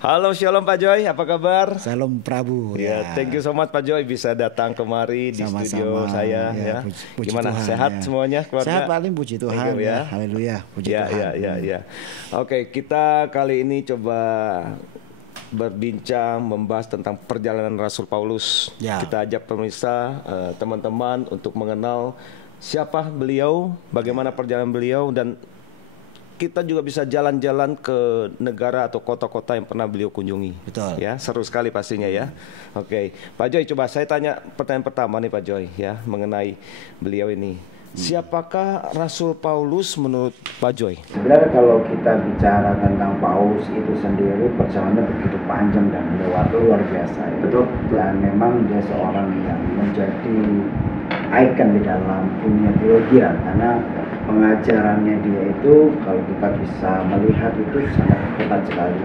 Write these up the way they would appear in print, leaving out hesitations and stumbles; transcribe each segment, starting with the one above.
Halo, Shalom Pak Joy, apa kabar? Salam Prabu Ya, thank you so much Pak Joy bisa datang kemari di studio sama-sama saya ya, ya. puji Gimana Tuhan sehat ya. semuanya Sehat keluarga? paling puji Thank Tuhan you ya. ya. Haleluya, puji Ya, Tuhan. ya. Oke, kita kali ini coba berbincang membahas tentang perjalanan Rasul Paulus. Ya. Kita ajak pemirsa, teman-teman untuk mengenal siapa beliau, bagaimana perjalanan beliau, dan kita juga bisa jalan-jalan ke negara atau kota-kota yang pernah beliau kunjungi. Betul. Ya, seru sekali pastinya ya. Oke, Pak Joy, coba saya tanya pertanyaan pertama nih Pak Joy ya mengenai beliau ini. Siapakah Rasul Paulus menurut Pak Joy? Sebenarnya kalau kita bicara tentang Paulus itu sendiri perjalanannya begitu panjang dan luar biasa ya. Betul. Dan memang dia seorang yang menjadi ikon di dalam dunia teologi ya, karena pengajarannya dia itu kalau kita bisa melihat itu sangat hebat sekali.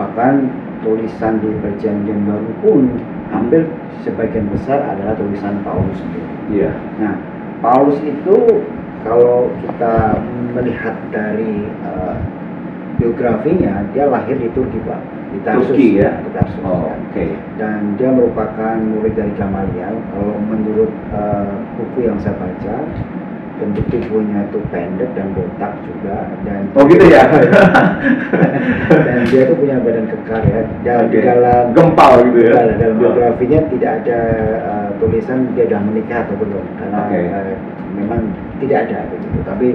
Bahkan tulisan di Perjanjian Baru pun hampir sebagian besar adalah tulisan Paulus sendiri. Iya. Nah, Paulus itu kalau kita melihat dari biografinya, dia lahir di Turki Pak, di Tarsus. Turki ya? Di Tarsus, Oh, ya. oke. Dan dia merupakan murid dari Gamaliel. Kalau menurut buku yang saya baca, bentuk tubuhnya itu pendek dan botak juga, dan Oh gitu ya? dan dia itu punya badan kekar ya. Dan di dalam gempal gitu ya? dalam biografinya tidak ada tulisan dia sudah menikah atau belum, karena memang tidak ada begitu. Tapi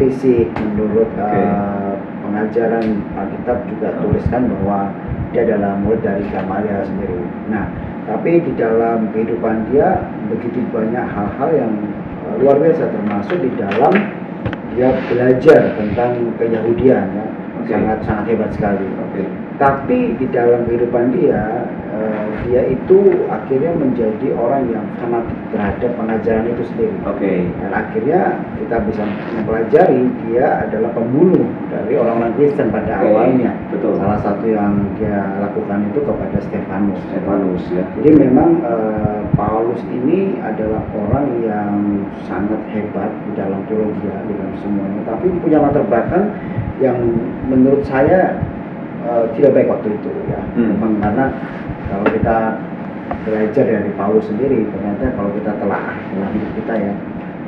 fisik menurut pengajaran Alkitab juga tuliskan bahwa dia adalah murid dari Gamaliel sendiri. Nah, tapi di dalam kehidupan dia begitu banyak hal-hal yang luar biasa, termasuk di dalam dia belajar tentang keyahudian ya. Sangat hebat sekali. Tapi di dalam kehidupan dia, dia itu akhirnya menjadi orang yang fanatik terhadap pengajaran itu sendiri. Dan akhirnya kita bisa mempelajari dia adalah pembunuh dari orang-orang Kristen pada awalnya. Betul. Salah satu yang dia lakukan itu kepada Stefanus. Ya. Jadi memang Paulus ini adalah orang yang sangat hebat di dalam teologi, di dalam semuanya. Tapi punya latar belakang yang menurut saya tidak baik waktu itu ya. Memang karena kalau kita belajar dari Paulus sendiri, ternyata kalau kita telah hidup kita ya,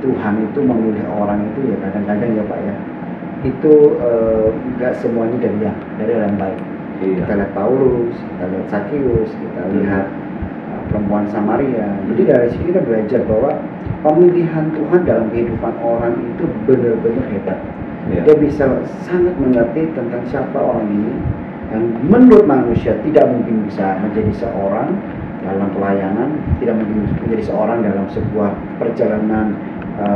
Tuhan itu memilih orang itu ya kadang-kadang ya Pak ya, itu nggak semuanya dari yang baik. Kita lihat Paulus, kita lihat Sakius, kita lihat perempuan Samaria. Jadi dari sini kita belajar bahwa pemilihan Tuhan dalam kehidupan orang itu benar-benar hebat. Dia bisa sangat mengerti tentang siapa orang ini, yang menurut manusia tidak mungkin bisa menjadi seorang dalam pelayanan, tidak mungkin menjadi seorang dalam sebuah perjalanan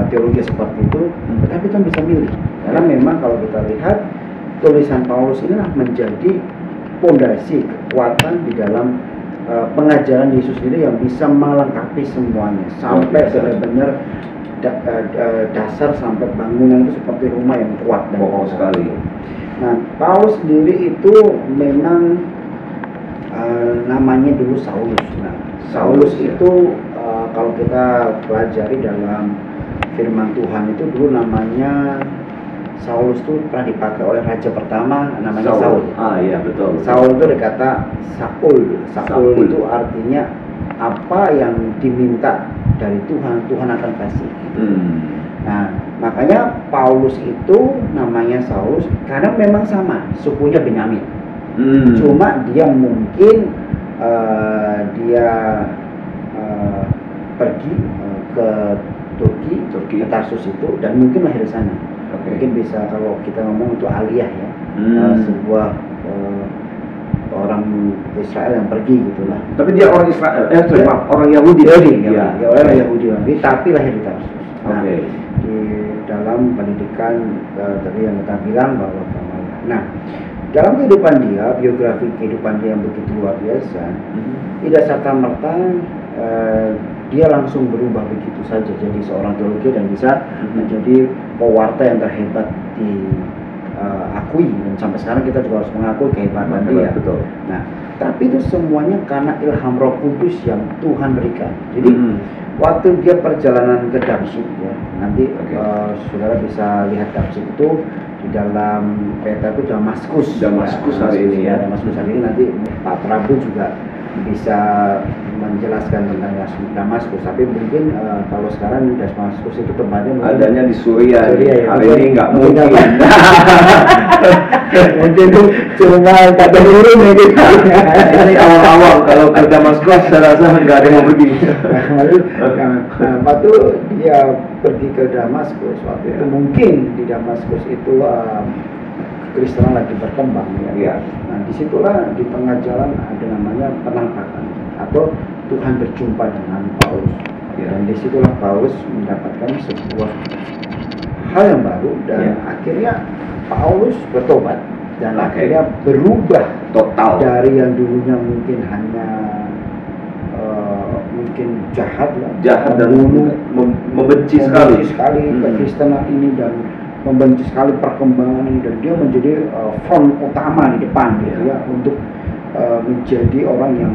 teologi seperti itu, tetapi Tuhan bisa milih. Karena memang kalau kita lihat tulisan Paulus inilah menjadi fondasi kekuatan di dalam pengajaran Yesus ini yang bisa melengkapi semuanya sampai benar-benar dasar sampai bangunan itu seperti rumah yang kuat dan kokoh sekali. Nah, Paulus sendiri itu memang namanya dulu Saulus. Nah, Saulus itu kalau kita pelajari dalam firman Tuhan itu dulu namanya Saulus itu pernah dipakai oleh raja pertama namanya Saul. Iya betul. Saul itu dikata Saul. Saul itu artinya apa yang diminta dari Tuhan, Tuhan akan kasih. Nah, makanya Paulus itu namanya Saulus karena memang sama, sukunya Benyamin. Cuma dia mungkin pergi ke Turki, ke Tarsus itu, dan mungkin lahir di sana. Mungkin bisa kalau kita ngomong itu aliyah ya, sebuah orang Israel yang pergi gitulah. Tapi dia orang Israel, orang Yahudi. Orang Yahudi, tapi lahir di Tarsus. Nah, di dalam pendidikan tadi yang kita bilang bahwa nah, dalam kehidupan dia, biografi kehidupan dia yang begitu luar biasa, tidak serta-merta dia langsung berubah begitu saja jadi seorang teologi dan bisa menjadi pewarta yang terhebat di akui, dan sampai sekarang kita juga harus mengakui kehebatan dia. Betul. Nah, tapi itu semuanya karena ilham Roh Kudus yang Tuhan berikan. Jadi waktu dia perjalanan ke Damsyik ya, nanti saudara bisa lihat Damsyik itu di dalam peta itu Damaskus. Damaskus hari ini ya. Damaskus hari ini, nanti Pak Prabu juga bisa menjelaskan tentang Damaskus. Tapi mungkin kalau sekarang Damaskus itu tempatnya adanya di Suriah. Ya, hari ini nggak mungkin. Mungkin itu cuma kata urun ya gitu. Ini awal-awal kalau ke Damaskus saya rasa nggak ada yang mau pergi. Waktu dia pergi ke Damaskus, waktu itu mungkin di Damaskus itu Kristen lagi berkembang ya. Nah disitulah di tengah jalan ada namanya penampakan atau Tuhan berjumpa dengan Paulus. Dan disitulah Paulus mendapatkan sebuah hal yang baru dan akhirnya Paulus bertobat dan akhirnya berubah total dari yang dulunya mungkin hanya mungkin jahat dan membenci sekali kekristenan ini dan membenci sekali perkembangan ini, dan dia menjadi front utama di depan gitu ya, untuk menjadi orang yang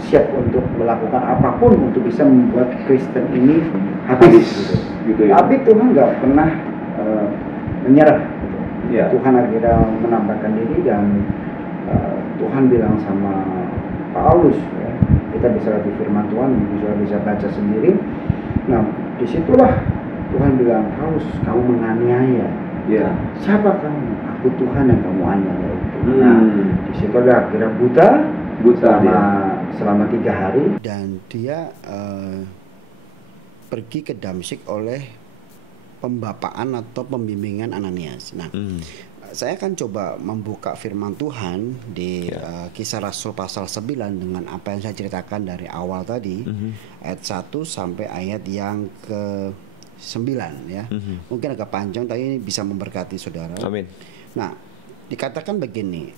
siap untuk melakukan apapun untuk bisa membuat Kristen ini habis gitu. Tapi Tuhan nggak pernah menyerah gitu. Tuhan akhirnya menambahkan diri dan Tuhan bilang sama Paulus ya, kita bisa lihat di firman Tuhan, bisa baca sendiri. Nah disitulah Tuhan bilang, Paulus, kamu menganiaya. Siapa kamu? Aku Tuhan yang kamu aniaya itu. Nah disitu dia akhirnya buta selama 3 hari. Dan dia pergi ke Damsyik oleh pembapaan atau pembimbingan Ananias. Nah saya akan coba membuka firman Tuhan di Kisah Rasul pasal 9 dengan apa yang saya ceritakan dari awal tadi, ayat 1 sampai ayat yang ke-9 ya. Mungkin agak panjang tapi bisa memberkati saudara. Amin. Nah, dikatakan begini.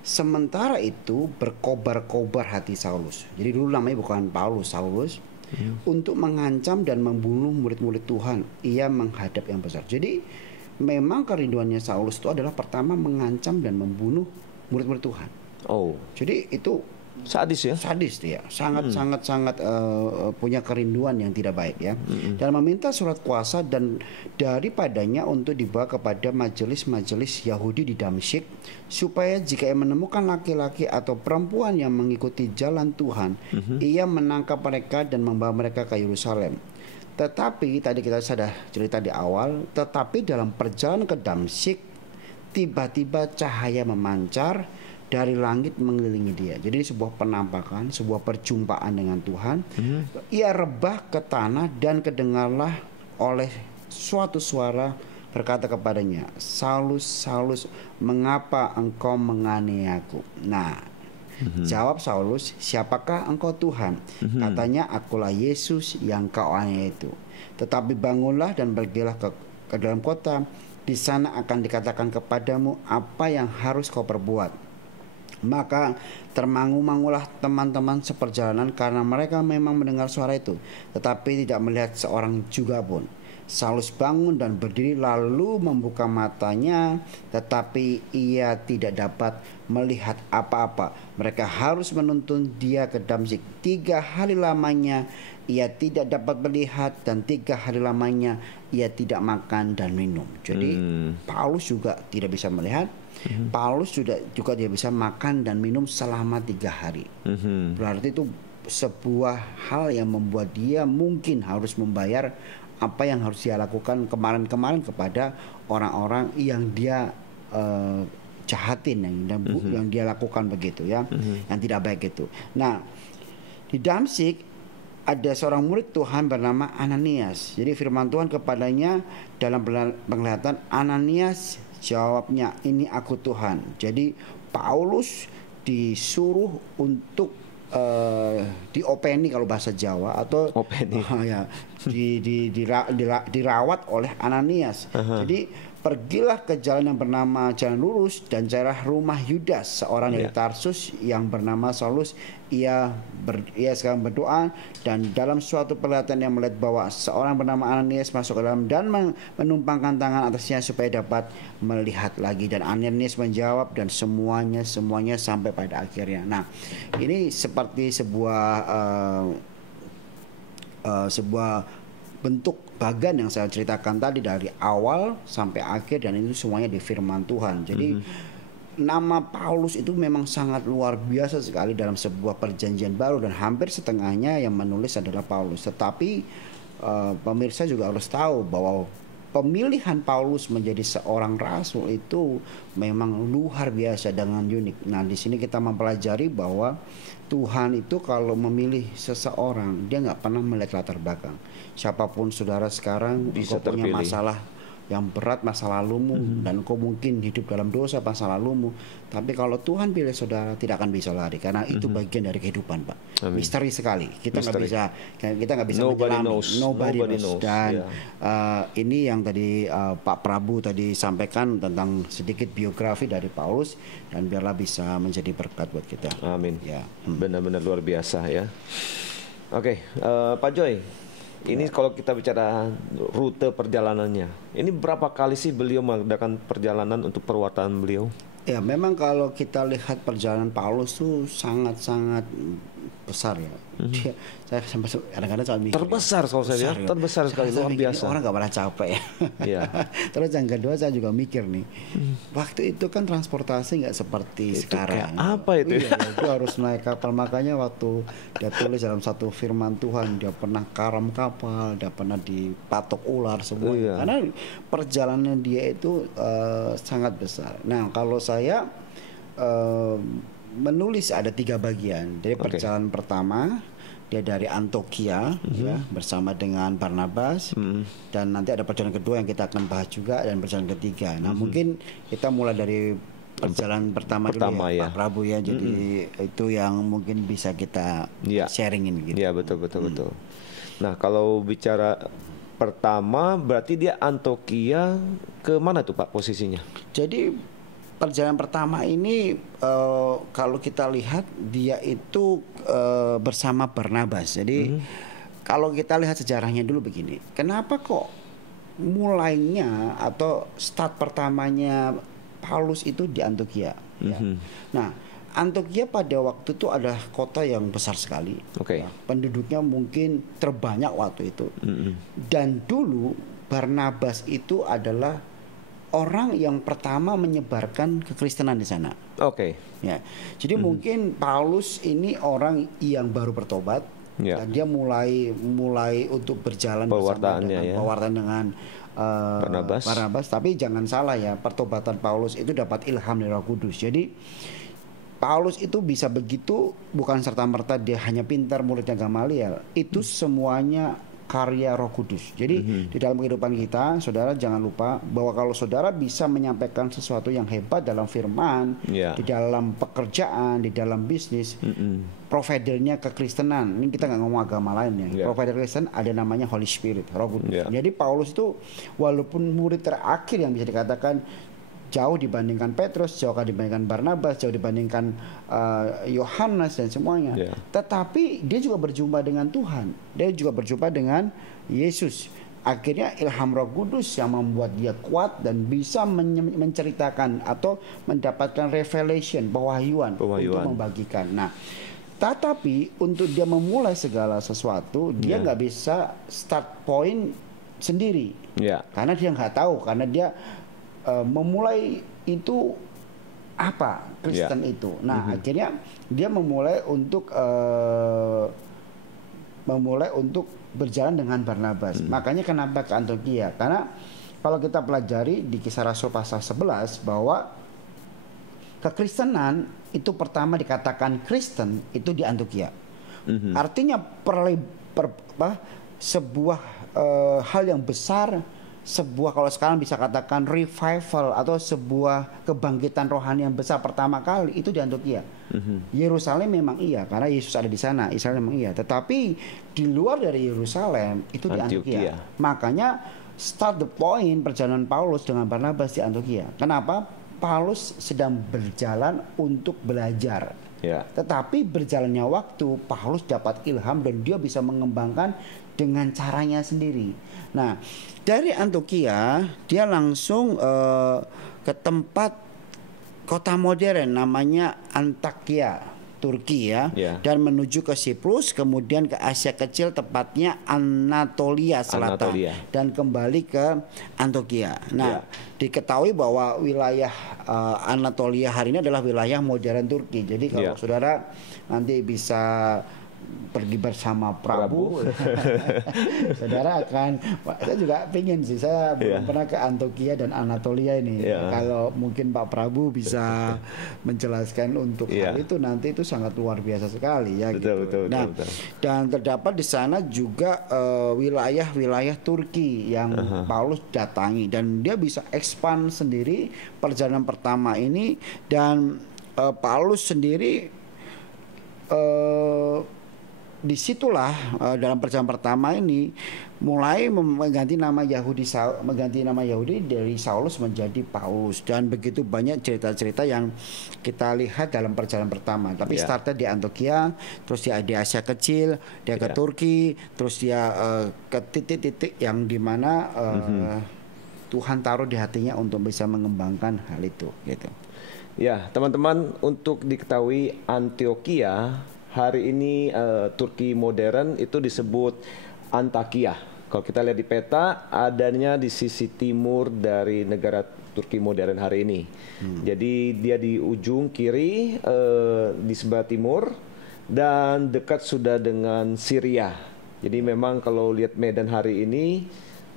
Sementara itu berkobar-kobar hati Saulus. Jadi dulu namanya bukan Paulus, Saulus. Untuk mengancam dan membunuh murid-murid Tuhan. Ia menghadap yang besar. Jadi memang kerinduannya Saulus itu adalah pertama mengancam dan membunuh murid-murid Tuhan. Jadi itu sadis ya. Sadis dia, sangat punya kerinduan yang tidak baik ya. Dan meminta surat kuasa dan daripadanya untuk dibawa kepada majelis-majelis Yahudi di Damsyik, supaya jika ia menemukan laki-laki atau perempuan yang mengikuti jalan Tuhan, ia menangkap mereka dan membawa mereka ke Yerusalem. Tetapi tadi kita sudah cerita di awal, tetapi dalam perjalanan ke Damsyik tiba-tiba cahaya memancar dari langit mengelilingi dia. Jadi sebuah penampakan, sebuah perjumpaan dengan Tuhan. Ia rebah ke tanah dan kedengarlah oleh suatu suara berkata kepadanya, Saulus, Saulus, mengapa engkau menganiayaku? Nah, jawab Saulus, siapakah engkau Tuhan? Katanya, akulah Yesus yang kau aniaya itu. Tetapi bangunlah dan pergilah ke dalam kota. Di sana akan dikatakan kepadamu apa yang harus kau perbuat. Maka termangu-mangulah teman-teman seperjalanan karena mereka memang mendengar suara itu, tetapi tidak melihat seorang juga pun. Saulus bangun dan berdiri lalu membuka matanya, tetapi ia tidak dapat melihat apa-apa. Mereka harus menuntun dia ke Damsyik. 3 hari lamanya ia tidak dapat melihat dan 3 hari lamanya ia tidak makan dan minum. Jadi Paulus juga tidak bisa melihat. Paulus juga tidak bisa makan dan minum selama 3 hari. Berarti itu sebuah hal yang membuat dia mungkin harus membayar apa yang harus dia lakukan kemarin-kemarin kepada orang-orang yang dia jahatin, yang dia lakukan begitu ya, yang tidak baik itu. Nah, di Damsyik ada seorang murid Tuhan bernama Ananias. Jadi firman Tuhan kepadanya dalam penglihatan, Ananias. Jawabnya, ini aku Tuhan. Jadi Paulus disuruh untuk diopeni kalau bahasa Jawa, atau dirawat oleh Ananias. Jadi pergilah ke jalan yang bernama Jalan Lurus dan carilah rumah Yudas, seorang dari Tarsus yang bernama Saulus. Ia sekarang berdoa, dan dalam suatu penglihatan yang melihat bahwa seorang bernama Ananias masuk ke dalam dan menumpangkan tangan atasnya supaya dapat melihat lagi. Dan Ananias menjawab, dan semuanya sampai pada akhirnya. Nah, ini seperti sebuah bentuk bagan yang saya ceritakan tadi dari awal sampai akhir, dan itu semuanya di firman Tuhan. Jadi nama Paulus itu memang sangat luar biasa sekali dalam sebuah perjanjian baru, dan hampir setengahnya yang menulis adalah Paulus. Tetapi pemirsa juga harus tahu bahwa pemilihan Paulus menjadi seorang rasul itu memang luar biasa dengan unik. Nah, di sini kita mempelajari bahwa Tuhan itu kalau memilih seseorang, dia nggak pernah melihat latar belakang. Siapapun saudara sekarang, Bisa engkau punya terpilih. masalah yang berat, masa lalumu, dan kau mungkin hidup dalam dosa masa lalumu, tapi kalau Tuhan pilih saudara, tidak akan bisa lari, karena itu bagian dari kehidupan, Pak. Amin. Misteri sekali, kita nggak bisa Nobody menyelami. knows. Nobody Nobody knows. knows. Dan Yeah. ini yang tadi Pak Prabu tadi sampaikan tentang sedikit biografi dari Paulus, dan biarlah bisa menjadi berkat buat kita. Amin. Ya. Benar-benar luar biasa ya. Oke, Pak Joy. Ini kalau kita bicara rute perjalanannya, ini berapa kali sih beliau mengadakan perjalanan untuk perwataan beliau? Ya, memang kalau kita lihat perjalanan Paulus tuh sangat-sangat besar ya. Saya sampai kadang-kadang saya mikir, Terbesar kalau saya lihat, besar, ya. terbesar sekali, Saya luar mikir, biasa. Orang nggak pernah capek ya. Iya. Terus yang kedua saya juga mikir nih, waktu itu kan transportasi nggak seperti Itu sekarang. kayak apa itu ya? Iya, itu harus naik kapal. Makanya waktu dia tulis dalam satu firman Tuhan, dia pernah karam kapal, dia pernah dipatok ular semua. Iya. Karena perjalanan dia itu sangat besar. Nah, kalau saya menulis ada 3 bagian. Jadi Oke. perjalanan pertama dia dari Antioquia ya, bersama dengan Barnabas, dan nanti ada perjalanan kedua yang kita akan bahas juga, dan perjalanan ketiga. Nah, mungkin kita mulai dari perjalanan pertama dulu ya. Pak Prabu ya. Jadi itu yang mungkin bisa kita Iya. sharingin gitu. Iya, betul. Nah, kalau bicara pertama berarti dia Antioquia, ke mana tuh Pak posisinya? Jadi perjalanan pertama ini kalau kita lihat dia itu bersama Barnabas. Jadi kalau kita lihat sejarahnya dulu begini, kenapa kok mulainya atau start pertamanya Paulus itu di Antioquia? Ya. Nah, Antioquia pada waktu itu adalah kota yang besar sekali. Oke. Ya, penduduknya mungkin terbanyak waktu itu. Dan dulu Barnabas itu adalah orang yang pertama menyebarkan kekristenan di sana. Oke. Ya, jadi mungkin Paulus ini orang yang baru bertobat, Ya. dan dia mulai untuk berjalan Pewartaannya, ya. pewartaan dengan Barnabas. Tapi jangan salah ya, pertobatan Paulus itu dapat ilham dari Roh Kudus. Jadi Paulus itu bisa begitu bukan serta-merta dia hanya pintar muridnya Gamaliel. Itu semuanya karya Roh Kudus. Jadi di dalam kehidupan kita, saudara jangan lupa bahwa kalau saudara bisa menyampaikan sesuatu yang hebat dalam firman, Ya. di dalam pekerjaan, di dalam bisnis, providernya kekristenan. Ini kita nggak ngomong agama lain ya. Ya. Provider Kristen ada namanya Holy Spirit, Roh Kudus. Ya. Jadi Paulus itu walaupun murid terakhir yang bisa dikatakan jauh dibandingkan Petrus, jauh dibandingkan Barnabas, jauh dibandingkan Yohanes dan semuanya. Yeah. Tetapi dia juga berjumpa dengan Tuhan. Dia juga berjumpa dengan Yesus. Akhirnya ilham Roh Kudus yang membuat dia kuat dan bisa menceritakan atau mendapatkan revelation, pewahyuan untuk membagikan. Nah, tetapi untuk dia memulai segala sesuatu, dia nggak bisa start point sendiri. Yeah. Karena dia nggak tahu, karena dia memulai itu apa Kristen itu. Nah, akhirnya dia memulai untuk berjalan dengan Barnabas. Makanya kenapa ke Antioquia? Karena kalau kita pelajari di Kisah Rasul pasal 11 bahwa kekristenan itu pertama dikatakan Kristen itu di Antioquia. Artinya sebuah hal yang besar, sebuah kalau sekarang bisa katakan revival atau sebuah kebangkitan rohani yang besar pertama kali itu di Antioquia. Yerusalem memang iya karena Yesus ada di sana, Israel memang iya. Tetapi di luar dari Yerusalem itu di Antioquia. Makanya start the point perjalanan Paulus dengan Barnabas di Antioquia. Kenapa? Paulus sedang berjalan untuk belajar. Ya. Tetapi berjalannya waktu, Paulus dapat ilham dan dia bisa mengembangkan dengan caranya sendiri. Nah, dari Antioquia dia langsung ke tempat kota modern namanya Antakya. Turki ya, Ya. dan menuju ke Siprus, kemudian ke Asia Kecil, tepatnya Anatolia Selatan, Anatolia. dan kembali ke Antioquia. Nah, Ya. diketahui bahwa wilayah Anatolia hari ini adalah wilayah modern Turki. Jadi kalau Ya. saudara nanti bisa pergi bersama Prabu, saudara akan, saya juga pengen sih, saya belum Ya. pernah ke Antioquia dan Anatolia ini. Ya. Kalau mungkin Pak Prabu bisa menjelaskan untuk Ya. hal itu, nanti itu sangat luar biasa sekali ya. Betul, gitu. betul, Nah, betul. dan terdapat di sana juga wilayah-wilayah Turki yang Paulus datangi, dan dia bisa expand sendiri perjalanan pertama ini, dan Paulus sendiri disitulah dalam perjalanan pertama ini mulai mengganti nama Yahudi dari Saulus menjadi Paulus, dan begitu banyak cerita-cerita yang kita lihat dalam perjalanan pertama. Tapi Ya. startnya di Antioquia, terus dia di Asia Kecil, dia ke Ya. Turki, terus dia ke titik-titik yang dimana Tuhan taruh di hatinya untuk bisa mengembangkan hal itu gitu. Ya, teman-teman, untuk diketahui Antioquia hari ini Turki modern itu disebut Antakya. Kalau kita lihat di peta, adanya di sisi timur dari negara Turki modern hari ini. Jadi dia di ujung kiri di sebelah timur dan dekat sudah dengan Syria. Jadi memang kalau lihat medan hari ini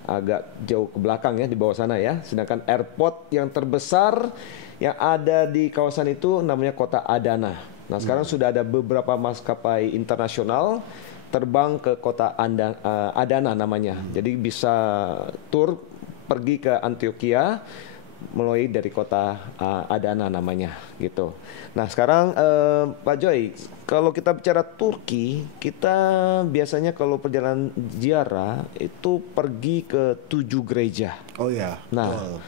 agak jauh ke belakang ya, di bawah sana ya. Sedangkan airport yang terbesar yang ada di kawasan itu namanya kota Adana. Nah, sekarang sudah ada beberapa maskapai internasional terbang ke kota Adana namanya. Jadi bisa tur pergi ke Antioquia mulai dari kota Adana namanya gitu. Nah, sekarang Pak Joy, kalau kita bicara Turki, kita biasanya kalau perjalanan ziarah itu pergi ke 7 gereja. Oh ya. Nah,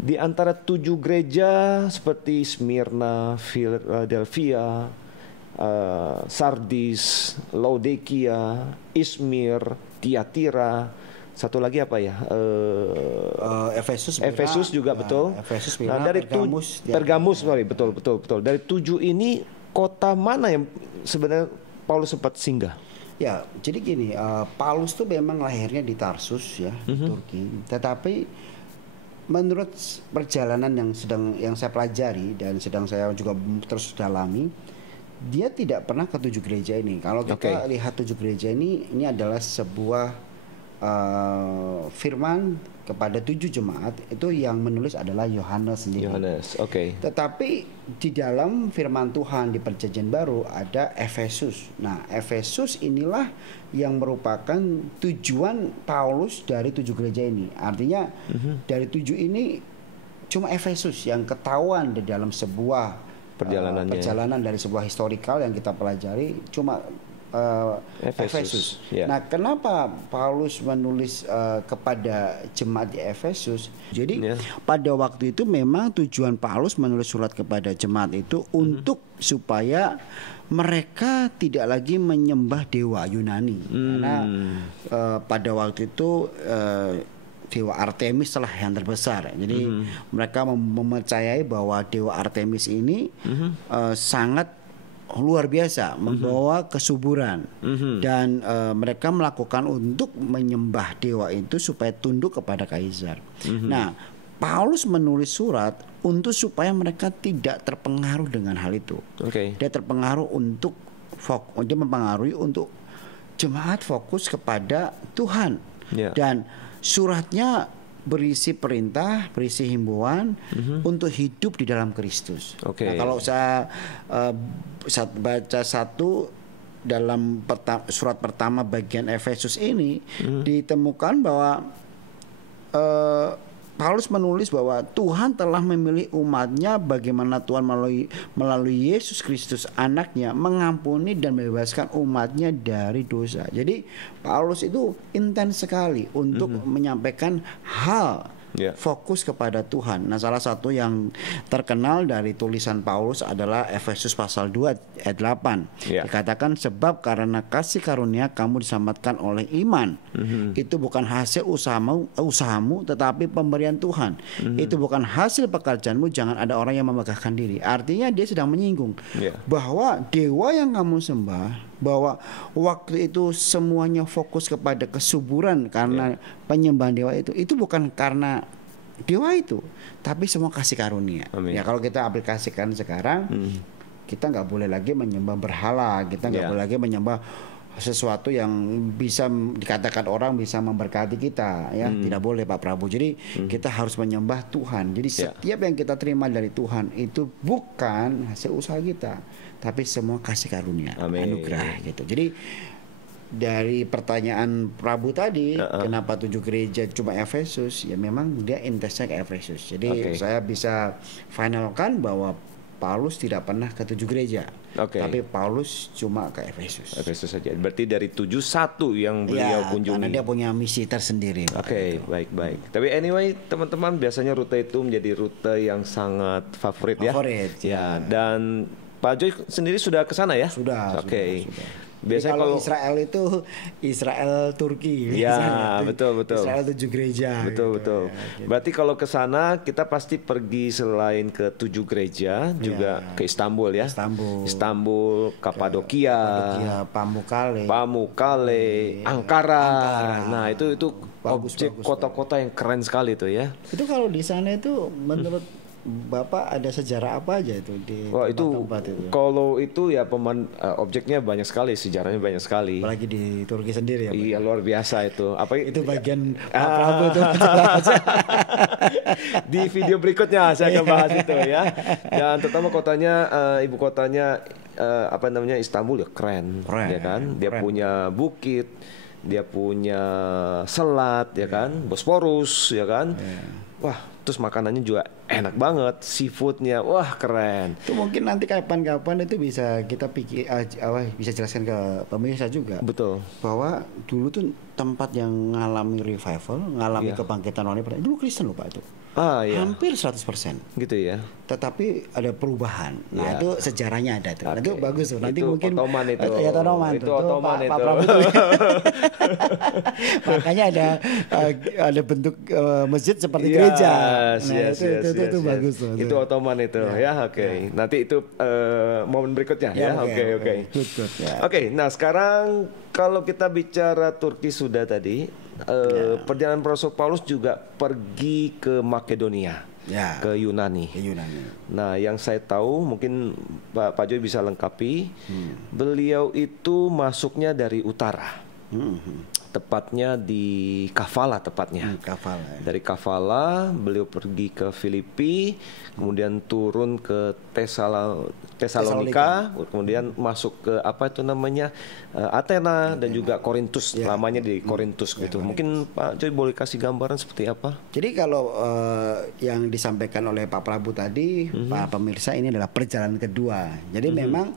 di antara 7 gereja seperti Smyrna, Philadelphia, Sardis, Laodikia, Izmir, Tiatira, satu lagi apa ya? Efesus, Efesus juga betul. Efesus, Nah, dari Pergamus, sorry, betul. Dari 7 ini kota mana yang sebenarnya Paulus sempat singgah? Ya, jadi gini, Paulus tuh memang lahirnya di Tarsus ya, di Turki. Tetapi menurut perjalanan yang saya pelajari dan sedang saya juga terus dalami, dia tidak pernah ke 7 gereja ini. Kalau kita lihat 7 gereja ini adalah sebuah firman kepada 7 jemaat, itu yang menulis adalah Yohanes sendiri. Yohanes, oke. Tetapi di dalam firman Tuhan di Perjanjian Baru ada Efesus. Nah, Efesus inilah yang merupakan tujuan Paulus dari 7 gereja ini. Artinya dari 7 ini cuma Efesus yang ketahuan di dalam sebuah perjalanan dari sebuah historical yang kita pelajari, cuma Efesus. Ya. Nah, kenapa Paulus menulis kepada jemaat di Efesus? Jadi pada waktu itu memang tujuan Paulus menulis surat kepada jemaat itu untuk supaya mereka tidak lagi menyembah dewa Yunani. Karena pada waktu itu dewa Artemis lah yang terbesar. Jadi mereka mempercayai bahwa dewa Artemis ini sangat luar biasa, membawa kesuburan, dan mereka melakukan untuk menyembah dewa itu supaya tunduk kepada kaisar. Nah, Paulus menulis surat untuk supaya mereka tidak terpengaruh dengan hal itu. Dia terpengaruh untuk dia mempengaruhi untuk jemaat fokus kepada Tuhan. Dan suratnya berisi perintah, berisi himbauan untuk hidup di dalam Kristus. Nah, kalau saya baca satu dalam surat pertama bagian Efesus ini, ditemukan bahwa Paulus menulis bahwa Tuhan telah memilih umatnya, bagaimana Tuhan melalui Yesus Kristus anaknya mengampuni dan membebaskan umatnya dari dosa. Jadi Paulus itu intens sekali untuk menyampaikan hal fokus kepada Tuhan. Nah, salah satu yang terkenal dari tulisan Paulus adalah Efesus pasal 2 ayat 8. Dikatakan sebab karena kasih karunia kamu diselamatkan oleh iman. Itu bukan hasil usahamu tetapi pemberian Tuhan. Itu bukan hasil pekerjaanmu, jangan ada orang yang memegahkan diri. Artinya dia sedang menyinggung bahwa dewa yang kamu sembah, bahwa waktu itu semuanya fokus kepada kesuburan karena penyembahan dewa itu bukan karena dewa itu, tapi semua kasih karunia. Ya kalau kita aplikasikan sekarang, kita nggak boleh lagi menyembah berhala, kita nggak boleh lagi menyembah sesuatu yang bisa dikatakan orang bisa memberkati kita, ya tidak boleh Pak Prabu. Jadi kita harus menyembah Tuhan. Jadi setiap yang kita terima dari Tuhan itu bukan hasil usaha kita, tapi semua kasih karunia, anugerah gitu. Jadi dari pertanyaan Prabu tadi, kenapa 7 gereja cuma Efesus? Ya memang dia intensnya ke Efesus. Jadi saya bisa finalkan bahwa Paulus tidak pernah ke 7 gereja, tapi Paulus cuma ke Efesus. Efesus saja. Berarti dari 7 yang beliau kunjungi. Karena dia punya misi tersendiri. Baik. Tapi anyway, teman-teman, biasanya rute itu menjadi rute yang sangat favorit ya. Dan Pak Joy sendiri sudah ke sana ya? Sudah. Biasanya kalau Israel itu Israel Turki. Ya, betul. Israel 7 gereja. Betul. Gitu. Berarti kalau ke sana kita pasti pergi selain ke 7 gereja juga ke Istanbul ya. Istanbul, Kapadokia, Pamukkale, Ankara. Nah, itu objek kota-kota yang keren sekali tuh ya. Itu kalau di sana itu menurut Bapak ada sejarah apa aja itu di tempat itu? Kalau itu ya objeknya banyak sekali, sejarahnya banyak sekali. Apalagi di Turki sendiri ya. Iya, luar biasa itu. Itu bagian Pak Prabu itu. Di video berikutnya saya akan bahas itu ya. Dan terutama ibu kotanya Istanbul ya keren ya kan. Dia punya bukit, dia punya selat ya kan, Bosporus ya kan. Wah, terus makanannya juga enak banget, seafoodnya, wah keren. Itu mungkin nanti kapan-kapan itu bisa kita bisa jelaskan ke pemirsa juga. Betul. Bahwa dulu tuh tempat yang ngalami revival, ngalami kebangkitan rohani dulu Kristen loh Pak itu. Hampir 100%. Gitu ya. Tetapi ada perubahan. Nah, itu sejarahnya ada tuh. Itu bagus tuh. Nanti itu mungkin Ottoman itu. Itu Ottoman itu. Pak Prabu makanya ada bentuk masjid seperti gereja. Itu bagus tuh. Itu Ottoman itu ya. Nanti itu momen berikutnya ya. Oke. Nah, sekarang kalau kita bicara Turki sudah tadi, perjalanan Rasul Paulus juga pergi ke Makedonia, ke Yunani. Nah, yang saya tahu mungkin Pak Joy bisa lengkapi, beliau itu masuknya dari utara, tepatnya di Kavala Dari Kavala beliau pergi ke Filipi, kemudian turun ke Tesalonika, kemudian masuk ke Athena dan juga Korintus, lamanya di Korintus gitu. Mungkin Pak Joy boleh kasih gambaran seperti apa? Jadi kalau yang disampaikan oleh Pak Prabu tadi, Pak pemirsa, ini adalah perjalanan kedua. Jadi memang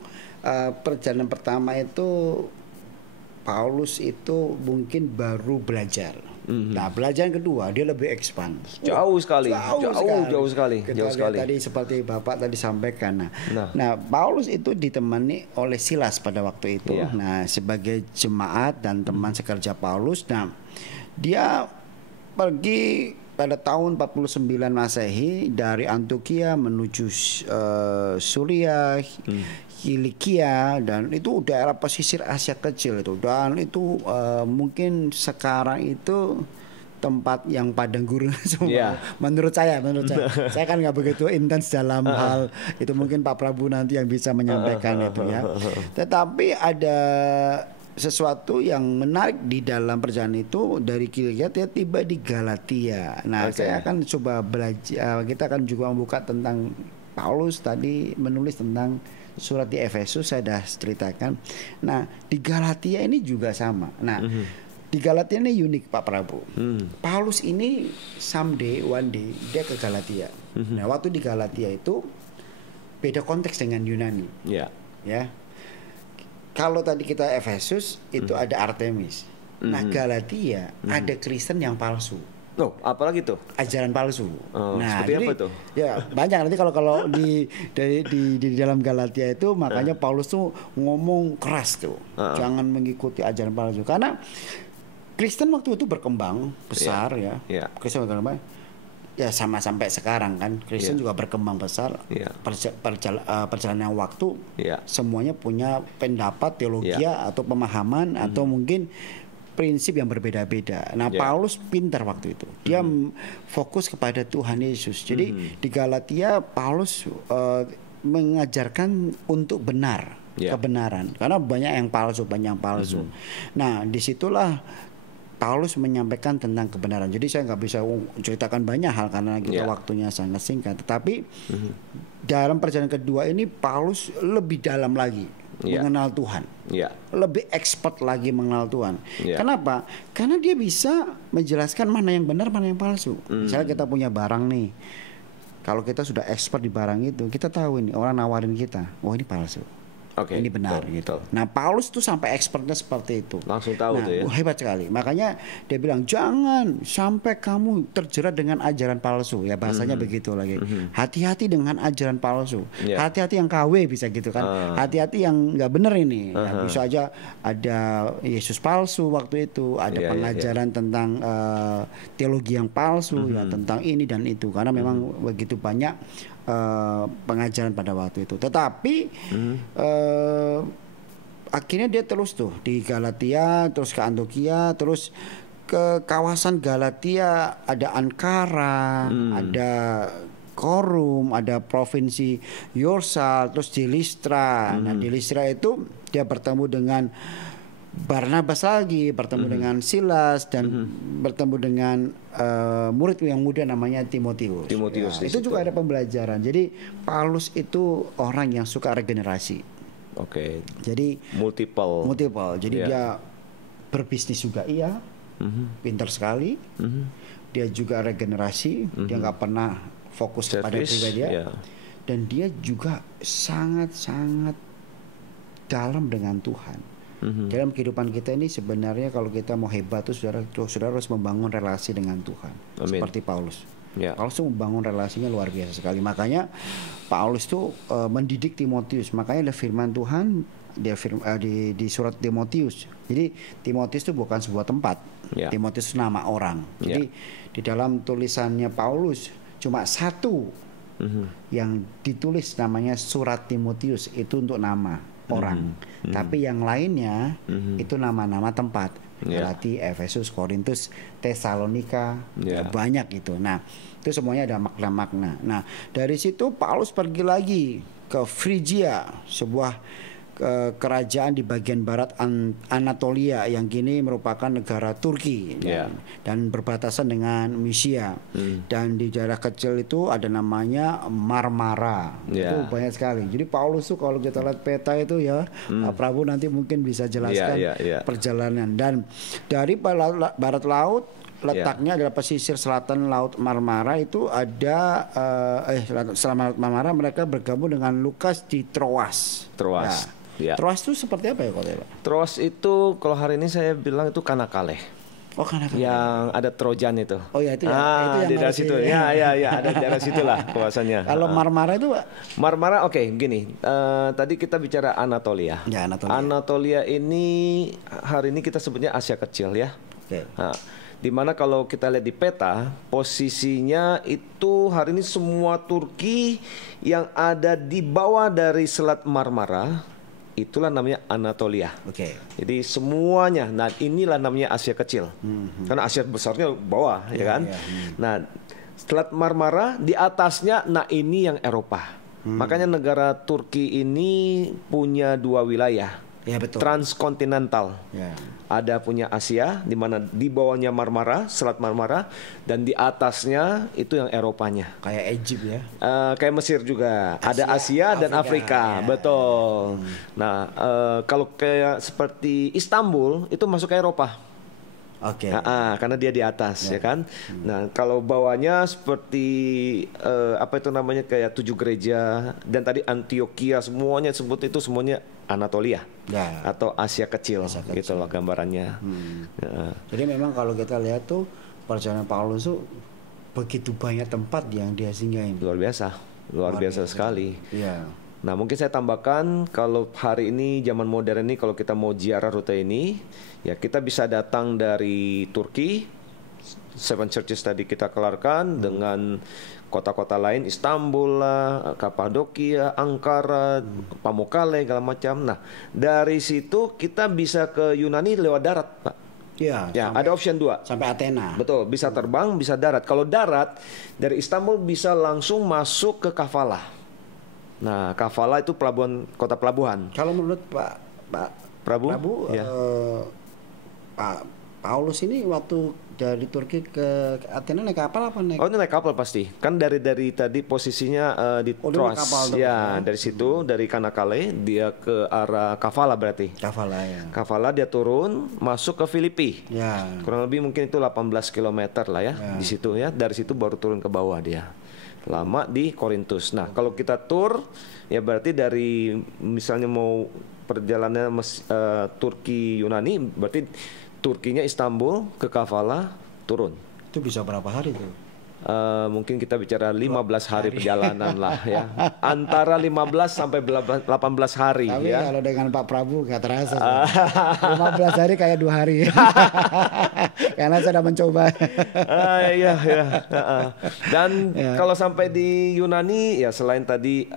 perjalanan pertama itu Paulus itu mungkin baru belajar. Nah, belajar kedua dia lebih expand. Jauh sekali. Tadi seperti Bapak tadi sampaikan. Nah, Paulus itu ditemani oleh Silas pada waktu itu. Nah, sebagai jemaat dan teman sekerja Paulus. Nah, dia pergi pada tahun 49 Masehi dari Antioquia menuju Suriah, Kilikia, dan itu daerah pesisir Asia Kecil itu. Dan itu mungkin sekarang itu tempat yang padang gurun semua. Menurut saya kan nggak begitu intens dalam hal itu, mungkin Pak Prabu nanti yang bisa menyampaikan itu ya. Tetapi ada sesuatu yang menarik di dalam perjalanan itu. Dari Kilikia dia tiba di Galatia. Nah, saya akan coba belajar, kita akan juga membuka tentang Paulus tadi menulis tentang surat di Efesus, saya sudah ceritakan. Nah, di Galatia ini juga sama. Nah, di Galatia ini unik Pak Prabu. Paulus ini one day dia ke Galatia. Nah, waktu di Galatia itu beda konteks dengan Yunani. Ya. Kalau tadi kita Efesus itu ada Artemis. Nah, Galatia ada Kristen yang palsu. Loh, apalagi tuh? Ajaran palsu. Seperti jadi, apa tuh? Ya banyak nanti kalau di dalam Galatia itu makanya Paulus tuh ngomong keras tuh, jangan mengikuti ajaran palsu karena Kristen waktu itu berkembang besar ya. Kristen berkembang ya sama sampai sekarang kan. Kristen juga berkembang besar. Perjalanan waktu semuanya punya pendapat teologi atau pemahaman atau mungkin prinsip yang berbeda-beda. Nah, Paulus pintar waktu itu. Dia fokus kepada Tuhan Yesus. Jadi di Galatia Paulus mengajarkan untuk benar, kebenaran. Karena banyak yang palsu. Nah, disitulah Paulus menyampaikan tentang kebenaran. Jadi saya nggak bisa ceritakan banyak hal karena kita waktunya sangat singkat. Tetapi dalam perjalanan kedua ini Paulus lebih dalam lagi mengenal Tuhan, lebih expert lagi mengenal Tuhan. Kenapa? Karena dia bisa menjelaskan mana yang benar, mana yang palsu. Misalnya kita punya barang nih, kalau kita sudah expert di barang itu, kita tahu ini orang nawarin kita, oh ini palsu. Ini benar gitu. Nah, Paulus tuh sampai expertnya seperti itu. Langsung tahu tuh ya. Hebat sekali. Makanya dia bilang jangan sampai kamu terjerat dengan ajaran palsu. Ya bahasanya begitu lagi. Hati-hati dengan ajaran palsu. Hati-hati yang KW bisa gitu kan. Hati-hati yang nggak benar ini. Ya, bisa aja ada Yesus palsu waktu itu. Ada pengajaran tentang teologi yang palsu ya, tentang ini dan itu. Karena memang begitu banyak pengajaran pada waktu itu. Tetapi akhirnya dia terus tuh di Galatia, terus ke Antioquia, terus ke kawasan Galatia ada Ankara, ada Korum, ada provinsi Yorsal, terus di Listra. Nah, di Listra itu dia bertemu dengan Barnabas lagi, bertemu dengan Silas dan bertemu dengan murid yang muda namanya Timotius. Ya, itu juga ada pembelajaran. Jadi Paulus itu orang yang suka regenerasi. Jadi multiple. Jadi dia berbisnis juga pintar sekali. Dia juga regenerasi. Dia nggak pernah fokus pada pribadi dia. Dan dia juga sangat-sangat dalam dengan Tuhan. Dalam kehidupan kita ini sebenarnya kalau kita mau hebat tuh saudara harus membangun relasi dengan Tuhan. Seperti Paulus. Paulus tuh membangun relasinya luar biasa sekali. Makanya Paulus tuh mendidik Timotius. Makanya ada firman Tuhan di surat Timotius. Jadi Timotius itu bukan sebuah tempat. Timotius itu nama orang. Jadi di dalam tulisannya Paulus cuma satu yang ditulis namanya surat Timotius, itu untuk nama orang. Tapi yang lainnya itu nama-nama tempat. Berarti Efesus, Korintus, Tesalonika, banyak itu. Nah, itu semuanya ada makna-makna. Nah, dari situ Paulus pergi lagi ke Frigia, sebuah kerajaan di bagian barat Anatolia yang kini merupakan negara Turki dan berbatasan dengan Mysia. Dan di daerah kecil itu ada namanya Marmara. Itu banyak sekali. Jadi Paulus tuh kalau kita lihat peta itu ya, Pak Prabu nanti mungkin bisa jelaskan perjalanan. Dan dari barat laut letaknya adalah pesisir selatan Laut Marmara itu ada selama Laut Marmara mereka bergabung dengan Lukas di Troas. Troas itu seperti apa ya Pak? Troas itu kalau hari ini saya bilang itu Kanakaleh. Oh, Kanakaleh. Yang ada Trojan itu. Oh ya itu itu yang di daerah situ. Ya ada di daerah situlah kawasannya. Kalau Marmara itu Pak? Marmara gini. Tadi kita bicara Anatolia. Ya, Anatolia ini hari ini kita sebutnya Asia Kecil ya. Dimana kalau kita lihat di peta posisinya itu hari ini semua Turki yang ada di bawah dari Selat Marmara itulah namanya Anatolia. Jadi semuanya, nah inilah namanya Asia Kecil. Karena Asia besarnya bawah, ya kan? Nah, Selat Marmara di atasnya, nah ini yang Eropa. Makanya negara Turki ini punya dua wilayah. Transkontinental. Ada punya Asia, di mana di bawahnya Marmara, Selat Marmara, dan di atasnya itu yang Eropanya. Kayak Egypt ya. Kayak Mesir juga. Ada Asia dan Afrika. Betul. Nah, kalau kayak seperti Istanbul itu masuk ke Eropa. Karena dia di atas ya kan. Nah, kalau bawahnya seperti apa itu namanya kayak 7 gereja dan tadi Antioquia semuanya sebut itu semuanya Anatolia atau Asia Kecil gitu loh gambarannya. Jadi memang kalau kita lihat tuh perjalanan Paulus tuh begitu banyak tempat yang dia singgahin. Luar biasa sekali. Iya. Nah, mungkin saya tambahkan kalau hari ini zaman modern ini kalau kita mau ziarah rute ini, ya kita bisa datang dari Turki, Seven Churches tadi kita kelarkan dengan kota-kota lain, Istanbul lah, Kapadokia, Ankara, Pamukkale, segala macam. Nah, dari situ kita bisa ke Yunani lewat darat, Pak. Iya. Ya, ada option 2. Sampai Athena. Betul, bisa terbang, bisa darat. Kalau darat, dari Istanbul bisa langsung masuk ke Kavala. Nah, Kavala itu kota pelabuhan. Kalau menurut Prabu, ya. Pak Paulus ini waktu dari Turki ke Athena naik kapal apa naik? Oh, ini naik kapal pasti. Kan dari tadi posisinya di Troas. Ya, dari situ dari Kanakkale dia ke arah Kavala berarti. Kavala ya. Kavala dia turun masuk ke Filipi. Ya. Kurang lebih mungkin itu 18 km lah ya, di situ ya. Dari situ baru turun ke bawah dia. Lama di Korintus. Nah, kalau kita tur ya berarti dari misalnya mau perjalanan Turki Yunani berarti Turkinya Istanbul ke Kavala turun. Itu bisa berapa hari tuh? Mungkin kita bicara 15 hari perjalanan lah ya. Antara 15 sampai 18 hari. Tapi ya. kalau dengan Pak Prabu gak terasa. 15 hari kayak 2 hari. Karena saya sudah mencoba. Iya. Dan kalau sampai di Yunani ya selain tadi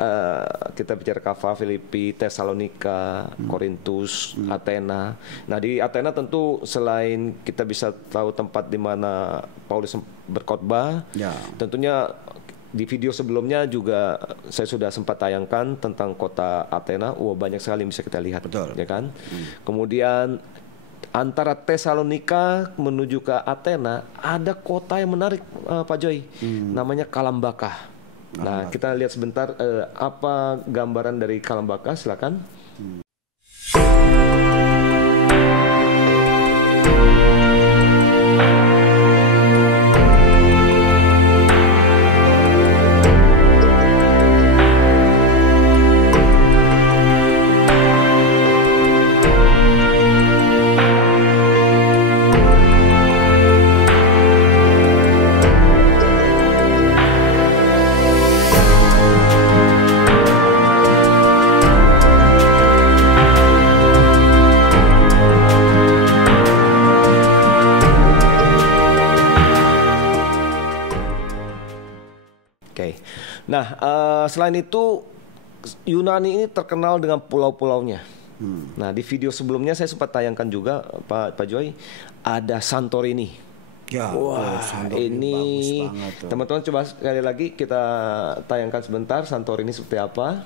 kita bicara Kava, Filipi, Tesalonika, Korintus, Athena. Nah di Athena tentu selain kita bisa tahu tempat di mana Paulus berkhotbah, tentunya di video sebelumnya juga saya sudah sempat tayangkan tentang kota Athena. Banyak sekali yang bisa kita lihat. Betul. Ya kan? Kemudian antara Tesalonika menuju ke Athena ada kota yang menarik, Pak Joy, namanya Kalambaka. Nah, kita lihat sebentar apa gambaran dari Kalambaka, silakan. Nah, selain itu Yunani ini terkenal dengan pulau-pulaunya. Nah, di video sebelumnya saya sempat tayangkan juga, Pak Joy, ada Santorini. Ya, wah, ini teman-teman coba sekali lagi kita tayangkan sebentar Santorini seperti apa.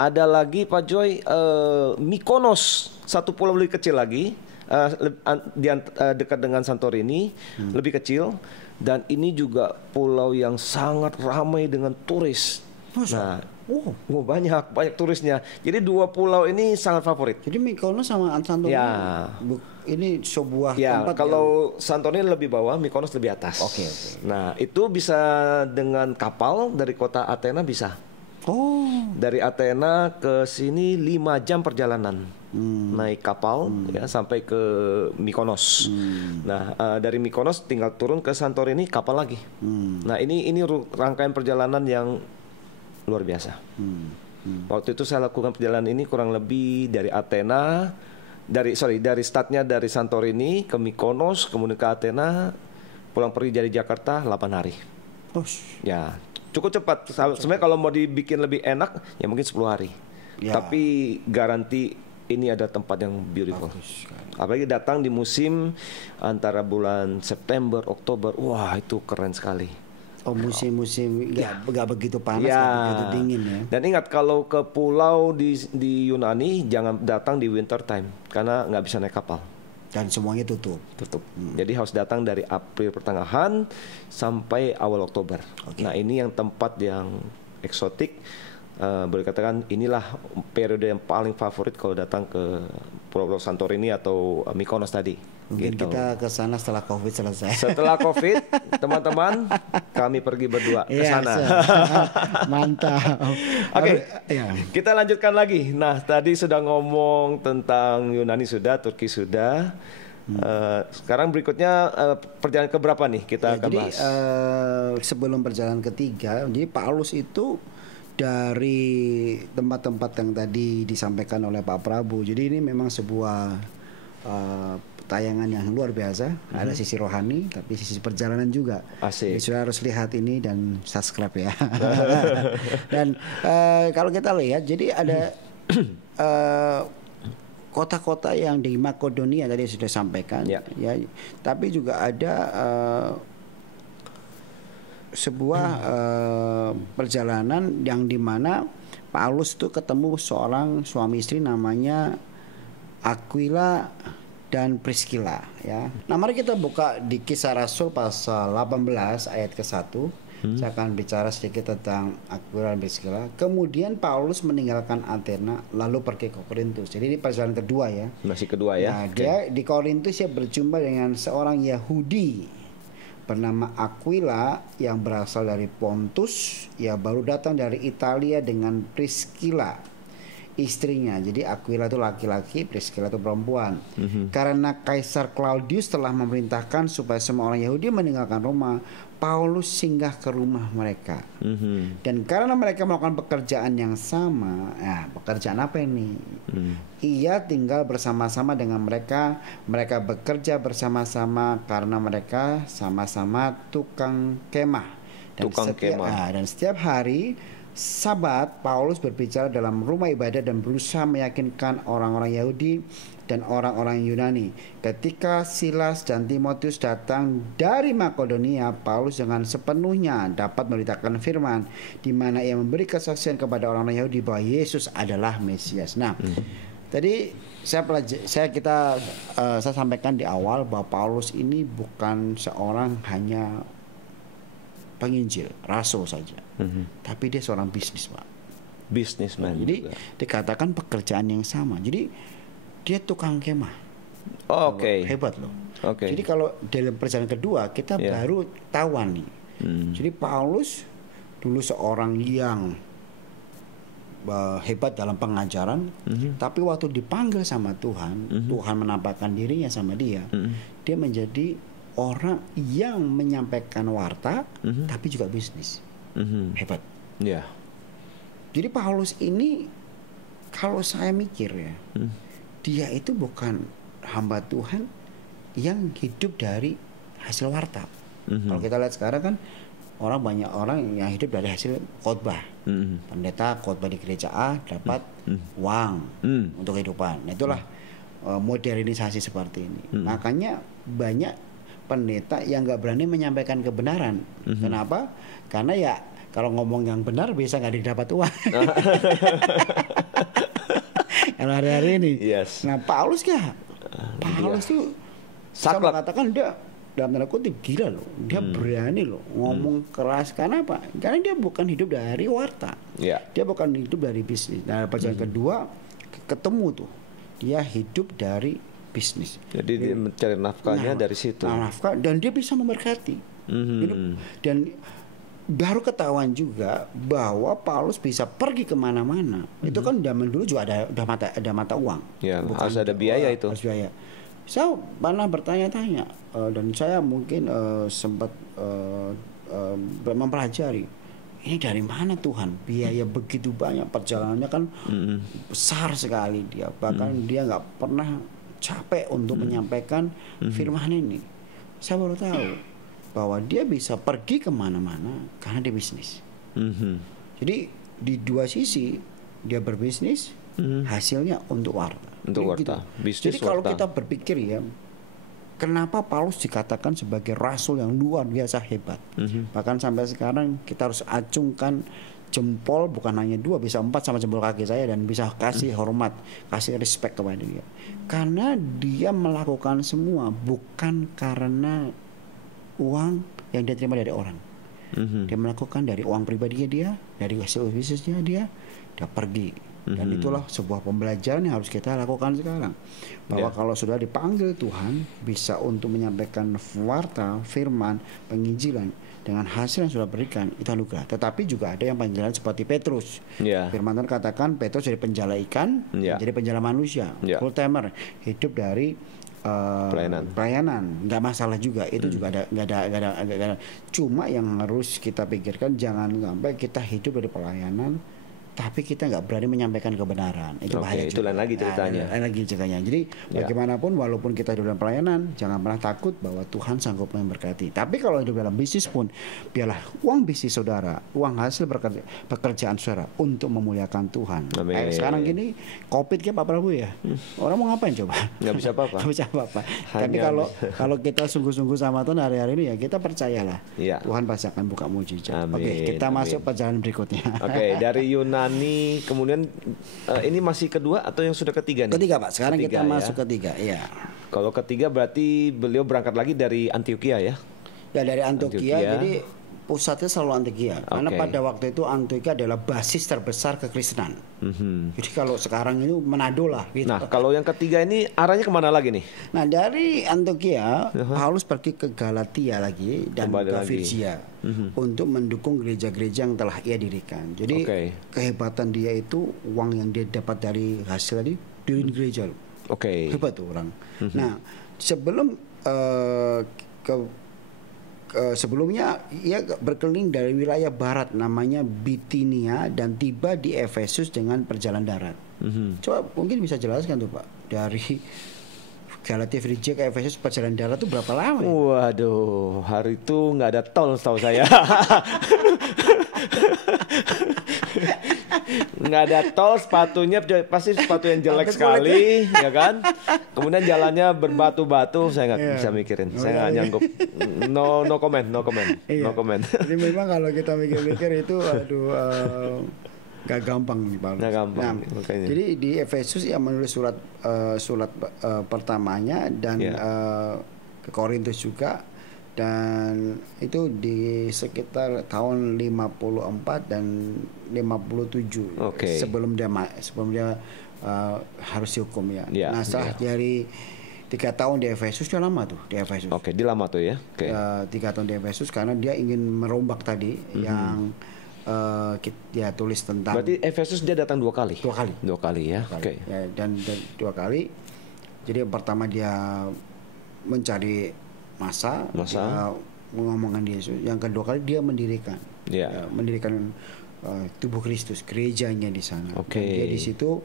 Ada lagi Pak Joy, Mykonos, satu pulau lebih kecil lagi, dekat dengan Santorini, lebih kecil, dan ini juga pulau yang sangat ramai dengan turis. Nah, banyak turisnya. Jadi dua pulau ini sangat favorit. Jadi Mykonos sama Santorini ini sebuah tempat. Kalau Santorini lebih bawah, Mykonos lebih atas. Oke. Nah, itu bisa dengan kapal dari kota Athena bisa. Dari Athena ke sini 5 jam perjalanan, naik kapal ya sampai ke Mykonos. Nah, dari Mykonos tinggal turun ke Santorini, kapal lagi. Nah, ini rangkaian perjalanan yang luar biasa. Waktu itu saya lakukan perjalanan ini kurang lebih dari Athena, dari startnya dari Santorini ke Mykonos, kemudian ke Athena, pulang pergi dari Jakarta 8 hari. Ya. cukup cepat. Sebenarnya kalau mau dibikin lebih enak ya mungkin 10 hari. Ya. Tapi garansi ini ada tempat yang beautiful. Apalagi datang di musim antara bulan September, Oktober. Wah, itu keren sekali. Oh, musim-musim nggak begitu panas, Ya. nggak begitu dingin ya. Dan ingat kalau ke pulau di Yunani jangan datang di winter time karena nggak bisa naik kapal. Dan semuanya tutup. Jadi harus datang dari April pertengahan sampai awal Oktober. Nah, ini yang tempat yang eksotik. Boleh katakan inilah periode yang paling favorit kalau datang ke Pulau Santorini atau Mykonos tadi. Mungkin Gitu. kita ke sana setelah Covid selesai. Setelah Covid, teman-teman, kami pergi berdua ke Iya, sana. Mantap. Oke, Ya. kita lanjutkan lagi. Nah, tadi sudah ngomong tentang Yunani sudah, Turki sudah. Sekarang berikutnya perjalanan ke berapa nih kita akan Jadi bahas? sebelum perjalanan ketiga, jadi Paulus itu dari tempat-tempat yang tadi disampaikan oleh Pak Prabu. Jadi ini memang sebuah tayangan yang luar biasa. Ada sisi rohani, tapi sisi perjalanan juga. Asik. Jadi sudah harus lihat ini dan subscribe ya. Dan kalau kita lihat, jadi ada kota-kota yang di Makedonia tadi sudah sampaikan, Ya. ya. Tapi juga ada sebuah perjalanan yang dimana Paulus tuh ketemu seorang suami istri namanya Aquila dan Priscilla, ya. Nah, mari kita buka di Kisah Rasul pasal 18 ayat ke-1. Saya akan bicara sedikit tentang Aquila dan Priscilla. Kemudian Paulus meninggalkan Athena lalu pergi ke Korintus. Jadi ini perjalanan kedua ya. Masih kedua ya. Nah, dia di Korintus dia berjumpa dengan seorang Yahudi bernama Aquila yang berasal dari Pontus. Ya, baru datang dari Italia dengan Priscilla istrinya. Jadi Aquila itu laki-laki, Priscilla itu perempuan. Karena Kaisar Claudius telah memerintahkan supaya semua orang Yahudi meninggalkan Roma, Paulus singgah ke rumah mereka. Dan karena mereka melakukan pekerjaan yang sama, nah, pekerjaan apa ini? Ia tinggal bersama-sama dengan mereka. Mereka bekerja bersama-sama karena mereka sama-sama tukang kemah. Dan setiap hari Sabat, Paulus berbicara dalam rumah ibadah dan berusaha meyakinkan orang-orang Yahudi dan orang-orang Yunani. Ketika Silas dan Timotius datang dari Makedonia, Paulus dengan sepenuhnya dapat memberitakan firman, di mana ia memberi kesaksian kepada orang-orang Yahudi bahwa Yesus adalah Mesias. Nah, tadi saya sampaikan di awal bahwa Paulus ini bukan seorang hanya penginjil, rasul saja, tapi dia seorang bisnis, Pak. Businessman. Jadi juga. dikatakan pekerjaan yang sama. Jadi dia tukang kemah. Oke. Hebat loh. Oke. Jadi kalau dalam perjalanan kedua kita baru tahuan nih. Jadi Paulus dulu seorang yang hebat dalam pengajaran, tapi waktu dipanggil sama Tuhan, Tuhan menampakkan dirinya sama dia, dia menjadi orang yang menyampaikan warta, tapi juga bisnis. Hebat. Ya. Jadi Paulus ini, kalau saya mikir ya, dia itu bukan hamba Tuhan yang hidup dari hasil warta. Kalau kita lihat sekarang kan banyak orang yang hidup dari hasil khotbah. Pendeta khotbah di gereja A dapat uang untuk kehidupan. Nah, itulah modernisasi seperti ini. Makanya banyak pendeta yang nggak berani menyampaikan kebenaran. Kenapa? Karena ya kalau ngomong yang benar bisa nggak didapat uang. Kalau hari-hari ini. Yes. Nah, Paulus tuh saya mengatakan dia dalam tanda kutip gila loh. Dia berani loh ngomong keras. Karena apa? Karena dia bukan hidup dari warta. Dia bukan hidup dari bisnis. Nah, perjalanan kedua ketemu tuh. Dia hidup dari bisnis. Jadi dia mencari nafkahnya dari situ. Nafkah, dan dia bisa memberkati. Dan baru ketahuan juga bahwa Paulus bisa pergi kemana-mana. Itu kan zaman dulu juga ada mata uang. Ya, harus ada biaya itu. Harus biaya. Saya pernah bertanya-tanya dan saya mungkin sempat mempelajari. Ini dari mana Tuhan? Biaya begitu banyak, perjalanannya kan besar sekali dia. Bahkan dia nggak pernah capek untuk menyampaikan firman ini. Saya baru tahu bahwa dia bisa pergi kemana-mana karena dia bisnis. Jadi di dua sisi dia berbisnis, hasilnya untuk warta. Untuk warta, bisnis Jadi kalau warta. kita berpikir ya, kenapa Paulus dikatakan sebagai rasul yang luar biasa hebat? Bahkan sampai sekarang kita harus acungkan jempol, bukan hanya 2, bisa 4 sama jempol kaki saya, dan bisa kasih hormat, kasih respect kepada dia. Karena dia melakukan semua bukan karena uang yang dia terima dari orang. Dia melakukan dari uang pribadinya dia, dari hasil bisnisnya dia pergi. Dan itulah sebuah pembelajaran yang harus kita lakukan sekarang, bahwa kalau sudah dipanggil Tuhan bisa untuk menyampaikan warta, firman, penginjilan dengan hasil yang sudah berikan, itu anugerah. Tetapi juga ada yang panggilan seperti Petrus. Firman Tuhan katakan Petrus jadi penjala ikan, jadi penjala manusia, full timer, hidup dari pelayanan, nggak masalah juga. Itu juga nggak ada. Cuma yang harus kita pikirkan, jangan sampai kita hidup dari pelayanan tapi kita nggak berani menyampaikan kebenaran. Itu bahaya. Itu lain lagi ceritanya. Lain lagi ceritanya. Jadi bagaimanapun, walaupun kita hidup dalam pelayanan, jangan pernah takut bahwa Tuhan sanggup memberkati. Tapi kalau hidup dalam bisnis pun, biarlah uang bisnis saudara, uang hasil pekerjaan saudara untuk memuliakan Tuhan. Sekarang gini, COVID kayak Pak Prabowo ya, orang mau ngapain coba? Nggak bisa apa-apa. Nggak bisa apa-apa. Tapi kalau kita sungguh-sungguh sama Tuhan hari-hari ini, ya kita percayalah, Tuhan pasti akan buka mujizat. Oke, kita masuk perjalanan berikutnya. Oke, dari Yunani kemudian ini masih kedua atau yang sudah ketiga nih? Ketiga, Pak. Sekarang kita masuk ketiga, ya. Kalau ketiga berarti beliau berangkat lagi dari Antioquia ya? Ya, dari Antioquia. Jadi pusatnya selalu Antioquia. Karena pada waktu itu Antioquia adalah basis terbesar kekristenan. Jadi kalau sekarang ini Manado lah gitu. Nah, kalau yang ketiga ini arahnya kemana lagi nih? Nah, dari Antioquia Paulus pergi ke Galatia lagi dan ke Virgia untuk mendukung gereja-gereja yang telah ia dirikan. Jadi kehebatan dia itu, uang yang dia dapat dari hasil tadi diriin gereja loh. Hebat tuh orang. Nah, sebelum sebelumnya ia berkeliling dari wilayah barat namanya Bitinia dan tiba di Efesus dengan perjalanan darat. Coba mungkin bisa jelaskan tuh Pak, dari Galatia Frigia ke Efesus perjalanan darat itu berapa lama? Waduh, hari itu nggak ada tol setahu saya. Nggak ada tol, sepatunya pasti sepatu yang jelek sekali, ya kan? Kemudian jalannya berbatu-batu, saya nggak bisa mikirin, saya nggak nyanggup. No comment. Jadi memang kalau kita mikir-mikir itu, gak gampang nih Pak. Gak gampang. Jadi di Efesus ia menulis surat pertamanya dan ke Korintus juga. Dan itu di sekitar tahun 54 dan 57 sebelum dia harus dihukum ya. Nah, setelah dari 3 tahun di Efesus, dia lama tuh di Efesus. Dia lama tuh ya. 3 tahun di Efesus karena dia ingin merombak tadi yang dia tulis tentang. Berarti Efesus dia datang 2 kali. 2 kali ya. Dan 2 kali. Jadi yang pertama dia mencari masa mengomongkan Yesus. Yang kedua kali dia mendirikan tubuh Kristus, gerejanya di sana. Dia di situ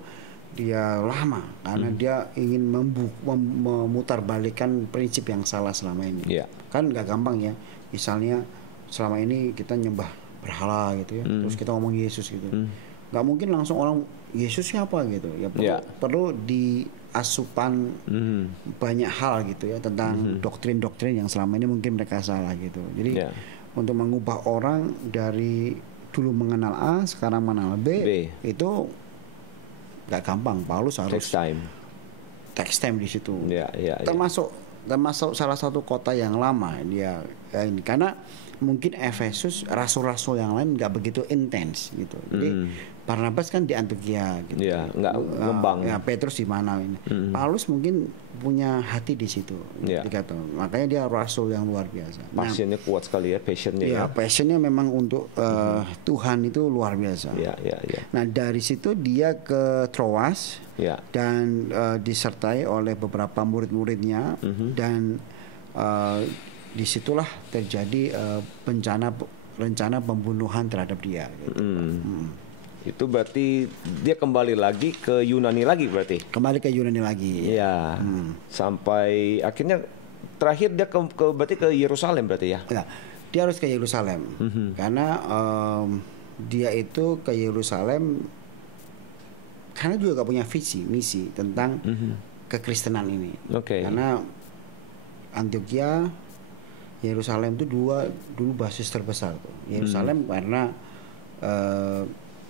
dia lama karena dia ingin memutarbalikkan prinsip yang salah selama ini. Kan nggak gampang ya. Misalnya selama ini kita nyembah berhala gitu ya, terus kita ngomong Yesus gitu. Nggak mungkin langsung orang Yesus siapa gitu. Ya perlu diasupan banyak hal gitu ya tentang doktrin-doktrin yang selama ini mungkin mereka salah gitu. Jadi untuk mengubah orang dari dulu mengenal A sekarang mengenal B. Itu nggak gampang. Paulus harus takes time di situ. Termasuk salah satu kota yang lama dia ini, karena mungkin Efesus rasul-rasul yang lain nggak begitu intens gitu. Jadi Barnabas kan di Antioquia gitu. Nggak ngembang. Petrus di mana ini. Paulus mungkin punya hati di situ. Makanya dia rasul yang luar biasa. Passionnya kuat sekali ya, passionnya. Passionnya memang untuk Tuhan itu luar biasa. Nah, dari situ dia ke Troas dan disertai oleh beberapa murid-muridnya dan disitulah terjadi rencana pembunuhan terhadap dia. Gitu. Itu berarti dia kembali lagi ke Yunani lagi berarti? Kembali ke Yunani lagi. Iya. Sampai akhirnya terakhir dia berarti ke Yerusalem berarti ya? Dia harus ke Yerusalem karena dia itu ke Yerusalem karena juga gak punya visi misi tentang kekristenan ini. Karena Antioquia, Yerusalem itu dulu basis terbesar tuh. Yerusalem karena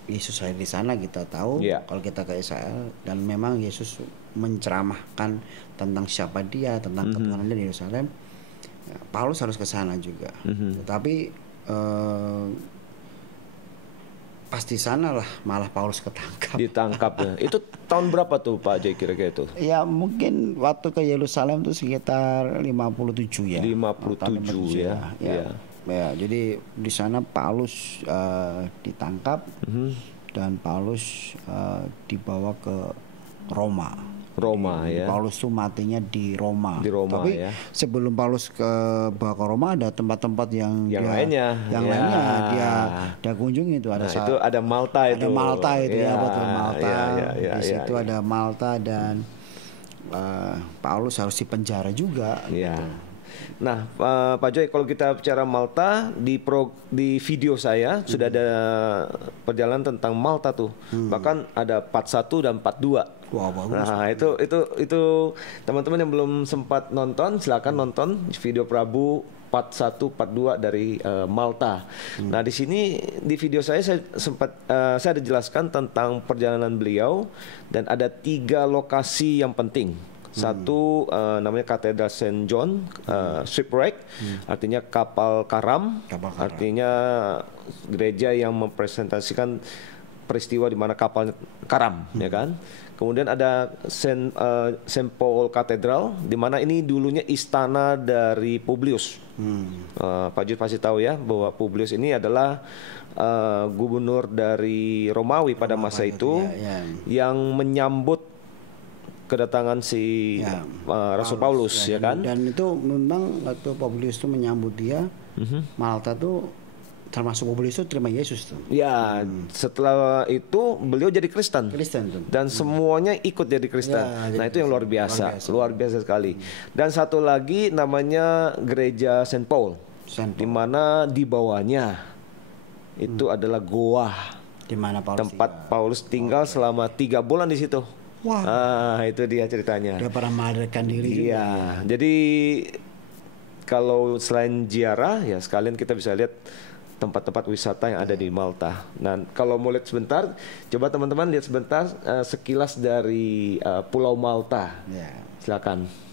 Yesus lahir di sana, kita tahu. Kalau kita ke Israel, dan memang Yesus menceramahkan tentang siapa dia, tentang ketuhanan dia di Yerusalem. Paulus harus ke sana juga. Tetapi pas di sana lah malah Paulus ditangkap ya. Itu tahun berapa tuh Pak Jay kira-kira itu? Ya mungkin waktu ke Yerusalem tuh sekitar 57 ya. 57 ya. Ya, jadi di sana Paulus ditangkap dan Paulus dibawa ke Roma ya. Paulus tuh matinya di Roma. Tapi sebelum Paulus bawa ke Roma ada tempat-tempat yang lainnya dia kunjungi itu. Itu ada Malta itu. Ada Malta itu betul Malta. Di situ ada Malta dan Paulus harus dipenjara juga. Gitu. Nah, Pak Joy, kalau kita bicara Malta di video saya sudah ada perjalanan tentang Malta tuh. Bahkan ada part 1 dan part 2. Wah, bagus. Nah, itu teman-teman yang belum sempat nonton, silakan nonton video Prabu part 1, part 2 dari Malta. Nah, di sini di video saya ada jelaskan tentang perjalanan beliau dan ada 3 lokasi yang penting. Satu namanya Katedral Saint John, shipwreck, artinya kapal karam, artinya gereja yang mempresentasikan peristiwa di mana kapal karam, ya kan? Kemudian ada Saint Paul Cathedral, di mana ini dulunya istana dari Publius. Pak Jus pasti tahu ya bahwa Publius ini adalah gubernur dari Romawi pada masa itu yang menyambut kedatangan Rasul Paulus, ya kan? Dan itu memang waktu Publius itu menyambut dia, Malta tuh termasuk Publius itu terima Yesus tuh. Ya, setelah itu beliau jadi Kristen tuh. Dan semuanya ikut jadi Kristen. Nah, itu yang luar biasa sekali. Dan satu lagi namanya Gereja Saint Paul. di mana di bawahnya itu adalah goa, di mana tempat Paulus tinggal selama 3 bulan di situ. Wah. Ah, itu dia ceritanya. Dia pernah melarikan diri. Iya. Jadi kalau selain ziarah ya sekalian kita bisa lihat tempat-tempat wisata yang ada di Malta. Nah, kalau mau lihat sebentar, coba teman-teman lihat sebentar sekilas dari Pulau Malta. Ya. Silakan.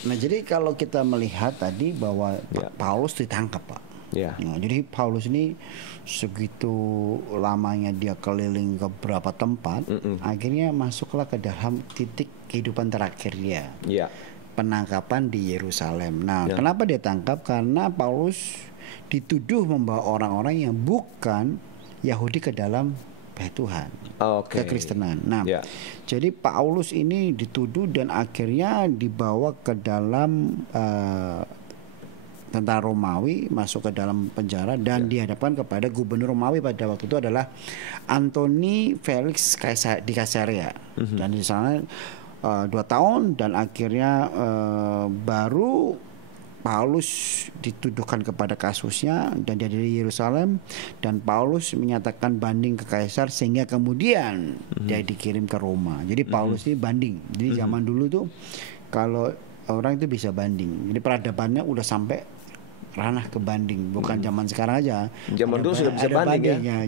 Nah, jadi kalau kita melihat tadi bahwa Paulus ditangkap, Pak. Ya. Nah, jadi Paulus ini segitu lamanya dia keliling ke beberapa tempat, akhirnya masuklah ke dalam titik kehidupan terakhir dia. Ya. Penangkapan di Yerusalem. Nah, kenapa dia tangkap? Karena Paulus dituduh membawa orang-orang yang bukan Yahudi ke dalam Tuhan, kekristenan. Nah, jadi Paulus ini dituduh dan akhirnya dibawa ke dalam tentara Romawi, masuk ke dalam penjara dan dihadapkan kepada gubernur Romawi pada waktu itu adalah Antoni Felix di Kaisarea. Dan di sana 2 tahun dan akhirnya baru Paulus dituduhkan kepada kasusnya dan dia dari Yerusalem, dan Paulus menyatakan banding ke Kaisar sehingga kemudian dia dikirim ke Roma. Jadi Paulus ini banding. Jadi zaman dulu tuh kalau orang itu bisa banding. Jadi peradabannya udah sampai ranah ke banding, bukan zaman sekarang aja. Zaman dulu sudah bisa banding ya.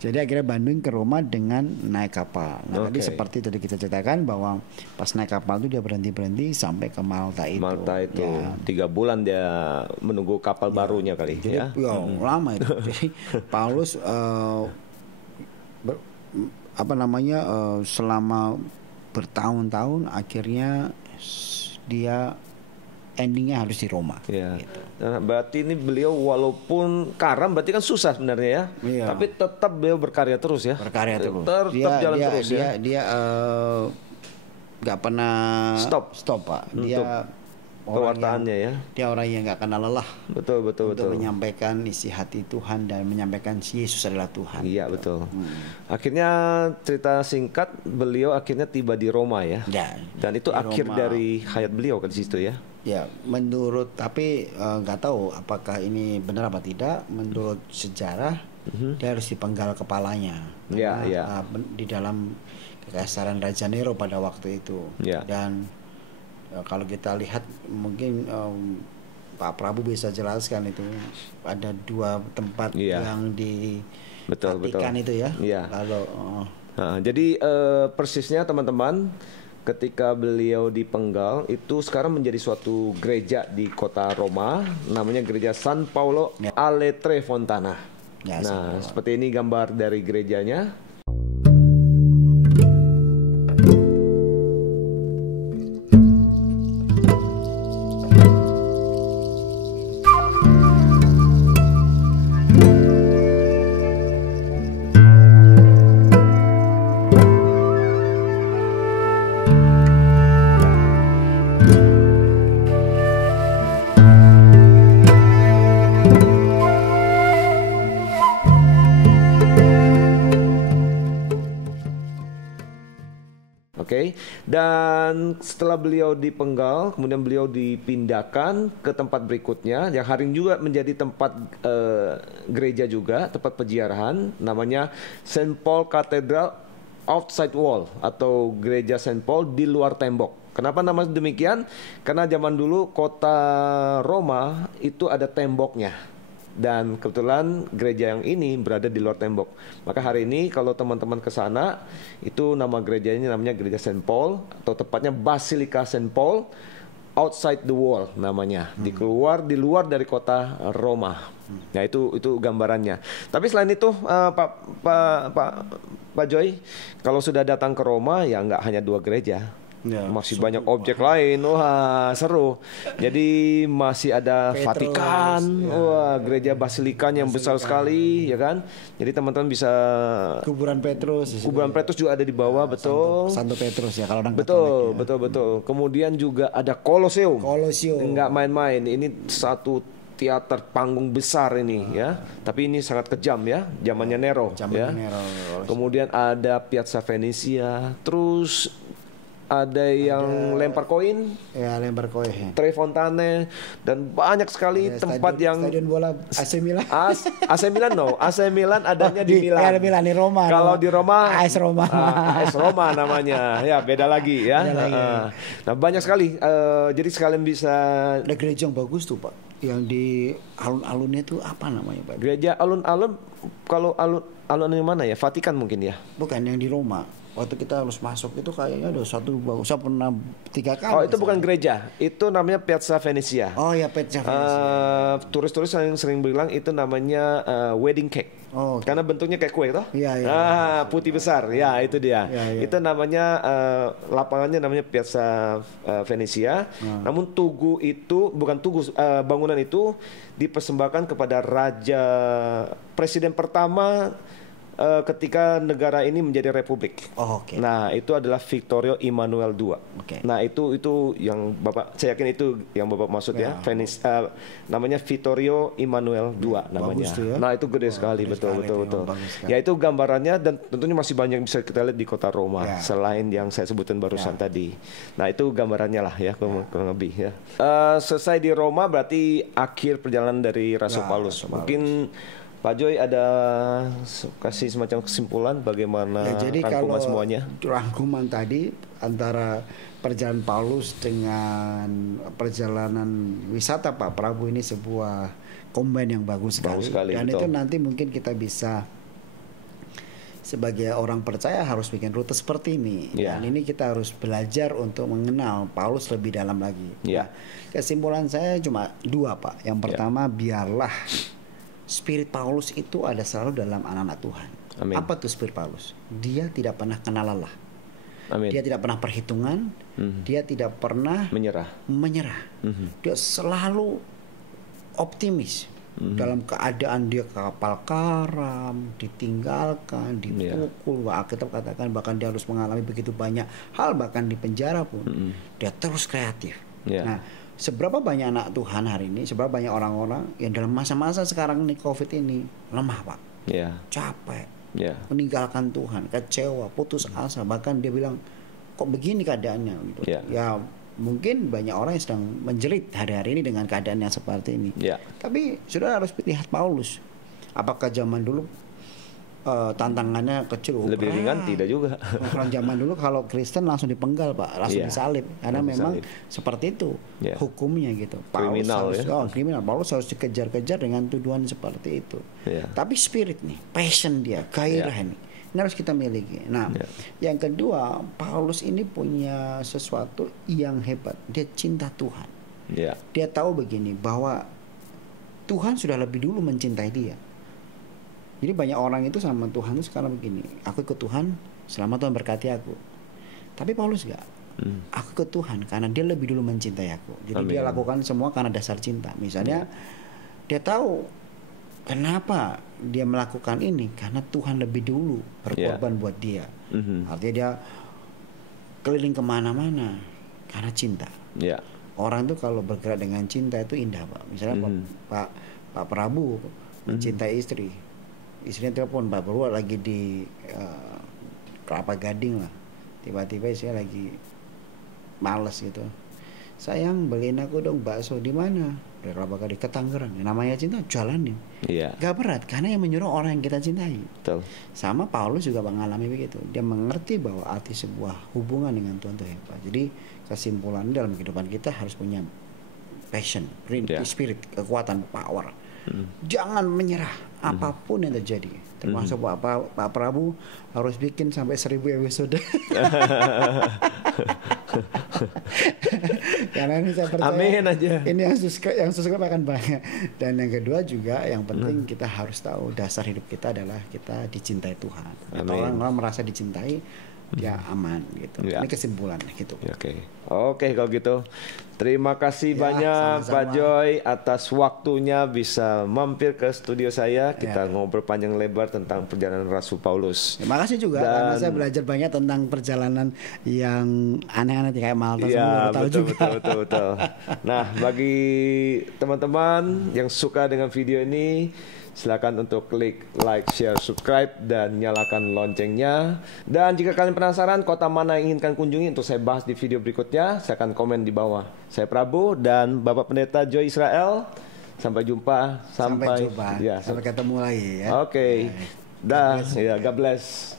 Jadi akhirnya banding ke Roma dengan naik kapal. Nah, tadi seperti tadi kita ceritakan bahwa pas naik kapal itu dia berhenti sampai ke Malta itu. Malta itu 3 bulan dia menunggu kapal barunya kali. Jadi lama itu. Jadi Paulus selama bertahun-tahun, akhirnya dia endingnya harus di Roma. Ya. Gitu. Nah, berarti ini beliau walaupun karam, berarti kan susah sebenarnya ya. Iya. Tapi tetap beliau berkarya terus ya. Berkarya terus. Tetap jalan terus ya. Dia nggak pernah Stop Pak. untuk Dia kewartaannya ya. Dia orang yang nggak kenal lelah. Betul. Untuk menyampaikan isi hati Tuhan dan menyampaikan Yesus adalah Tuhan. Iya betul. Akhirnya cerita singkat, beliau akhirnya tiba di Roma ya. Dan itu akhir Roma. dari hayat beliau kan di situ ya. Ya, menurut, tapi nggak tahu apakah ini benar apa tidak. Menurut sejarah dia harus dipenggal kepalanya. Ya, Karena, di dalam kekaisaran Raja Nero pada waktu itu. Ya. Dan kalau kita lihat mungkin Pak Prabu bisa jelaskan itu ada 2 tempat yang di Vatikan itu ya. Ya. Lalu jadi persisnya teman-teman, ketika beliau dipenggal itu sekarang menjadi suatu gereja di kota Roma, namanya Gereja San Paolo alle Tre Fontane. Ya, nah, seperti ini gambar dari gerejanya. Dan setelah beliau dipenggal, kemudian beliau dipindahkan ke tempat berikutnya yang hari ini juga menjadi tempat gereja juga, tempat peziarahan, namanya St. Paul Cathedral Outside Wall atau Gereja St. Paul di luar tembok. Kenapa nama demikian? Karena zaman dulu kota Roma itu ada temboknya. Dan kebetulan gereja yang ini berada di luar tembok. Maka hari ini kalau teman-teman ke sana, itu nama gerejanya namanya Gereja St. Paul atau tepatnya Basilica St. Paul Outside the Wall namanya. Di luar dari kota Roma. Nah, itu gambarannya. Tapi selain itu Pak Joy, kalau sudah datang ke Roma ya nggak hanya 2 gereja. Ya, masih banyak objek lain. Wah, seru. Jadi masih ada Petrus, Vatikan, wah, gereja Basilikan yang besar sekali, ya kan? Jadi teman-teman bisa kuburan Petrus juga ada di bawah, betul. Santo Petrus ya kalau orang Katolik. Betul. Kemudian juga ada Koloseum. Enggak main-main. Ini satu teater panggung besar ini ya. Tapi ini sangat kejam ya, zamannya Nero ya. Kemudian ada Piazza Venezia, terus ada yang lempar koin, lempar koin, Tre Fontane, dan banyak sekali tempat stadion bola AC Milan. AC Milan AC Milan adanya di Milan. Milan di Roma. Kalau di Roma AS Roma. AS Roma namanya. Ya, beda lagi ya. Nah, banyak sekali. Jadi sekalian bisa. Ada gereja yang bagus tuh, Pak. Yang di alun-alunnya tuh apa namanya, Pak? Gereja alun-alun, kalau alun yang mana ya? Vatikan mungkin ya? Bukan, yang di Roma. Waktu kita harus masuk itu kayaknya ada satu bagus. Saya pernah 3 kali. Oh, itu bukan gereja. Itu namanya Piazza Venezia. Oh ya, Piazza Venezia. Turis-turis yang sering bilang itu namanya wedding cake. Oh, karena bentuknya kayak kue toh? Iya. Putih besar. Ya, itu dia. Ya. Itu namanya lapangannya namanya Piazza Venezia. Namun bangunan itu dipersembahkan kepada presiden pertama ketika negara ini menjadi republik. Nah, itu adalah Vittorio Emanuele II. Nah, itu yang Bapak, saya yakin itu yang Bapak maksud ya. Namanya Vittorio Emanuele II namanya. Ya? Nah, itu gede sekali, betul. Ya, itu gambarannya, dan tentunya masih banyak yang bisa kita lihat di kota Roma selain yang saya sebutkan barusan tadi. Nah, itu gambarannya lah ya, kurang lebih ya. Selesai di Roma berarti akhir perjalanan dari Rasul Paulus. Mungkin Pak Joy ada kasih semacam kesimpulan bagaimana rangkuman semuanya? Rangkuman tadi antara perjalanan Paulus dengan perjalanan wisata Pak Prabu ini sebuah combine yang bagus sekali. Dan betul. Itu nanti mungkin kita bisa sebagai orang percaya harus bikin rute seperti ini. Dan ini kita harus belajar untuk mengenal Paulus lebih dalam lagi. Nah, kesimpulan saya cuma 2 Pak. Yang pertama, biarlah Spirit Paulus itu ada selalu dalam anak-anak Tuhan. Amin. Apa tuh Spirit Paulus? Dia tidak pernah kenal lelah. Amin. Dia tidak pernah perhitungan, dia tidak pernah Menyerah. Dia selalu optimis. Dalam keadaan dia kapal karam, ditinggalkan, dipukul, Alkitab katakan bahkan dia harus mengalami begitu banyak hal, bahkan di penjara pun dia terus kreatif. Nah, seberapa banyak anak Tuhan hari ini, seberapa banyak orang-orang yang dalam masa-masa sekarang ini COVID ini lemah, Pak, capek, meninggalkan Tuhan, kecewa, putus asa, bahkan dia bilang kok begini keadaannya gitu. Ya mungkin banyak orang yang sedang menjerit hari-hari ini dengan keadaan yang seperti ini. Tapi saudara harus lihat Paulus. Apakah zaman dulu tantangannya kecil? Lebih ringan tidak juga. Orang zaman dulu kalau Kristen langsung dipenggal, Pak, langsung disalib, karena memang seperti itu hukumnya gitu. Paulus kriminal. Paulus harus dikejar-kejar dengan tuduhan seperti itu. Tapi spirit nih, passion dia, gairah ini harus kita miliki. Nah, yang kedua, Paulus ini punya sesuatu yang hebat. Dia cinta Tuhan. Dia tahu begini, bahwa Tuhan sudah lebih dulu mencintai dia. Jadi banyak orang itu sama Tuhan itu sekarang begini, aku ikut Tuhan selama Tuhan berkati aku. Tapi Paulus enggak. Aku ikut Tuhan karena dia lebih dulu mencintai aku. Jadi dia lakukan semua karena dasar cinta. Misalnya dia tahu kenapa dia melakukan ini, karena Tuhan lebih dulu berkorban buat dia. Artinya dia keliling kemana-mana karena cinta. Orang itu kalau bergerak dengan cinta itu indah, Pak. Misalnya Pak Prabu mencintai istri, istrinya telepon, Pak Prabu lagi di Kelapa Gading lah, tiba-tiba istrinya lagi males gitu, sayang beliin aku dong bakso. Di mana? Dari Kelapa Gading ke Tangerang. Namanya cinta, jalanin. Gak berat, karena yang menyuruh orang yang kita cintai. Betul. Sama Paulus juga mengalami begitu. Dia mengerti bahwa arti sebuah hubungan dengan Tuhan itu hebat. Jadi kesimpulannya dalam kehidupan kita harus punya passion, spirit, kekuatan, power. Jangan menyerah apapun yang terjadi. Termasuk Pak Prabu harus bikin sampai 1000 episode. Karena ini saya percaya, amin aja. Ini yang subscribe akan banyak. Dan yang kedua juga yang penting kita harus tahu dasar hidup kita adalah kita dicintai Tuhan. Kalau orang merasa dicintai, dia aman gitu. Ini kesimpulannya gitu. Oke, kalau gitu terima kasih banyak sama-sama. Pak Joy atas waktunya bisa mampir ke studio saya. Kita ngobrol panjang lebar tentang perjalanan Rasul Paulus. Terima kasih juga karena saya belajar banyak tentang perjalanan yang aneh-aneh kayak Malta. Betul. Nah, bagi teman-teman yang suka dengan video ini, silakan untuk klik like, share, subscribe, dan nyalakan loncengnya. Dan jika kalian penasaran kota mana yang inginkan kunjungi untuk saya bahas di video berikutnya, saya akan komen di bawah. Saya Prabu dan Bapak Pendeta Joy Israel. Sampai jumpa. Sampai ketemu lagi ya. Dah, God bless.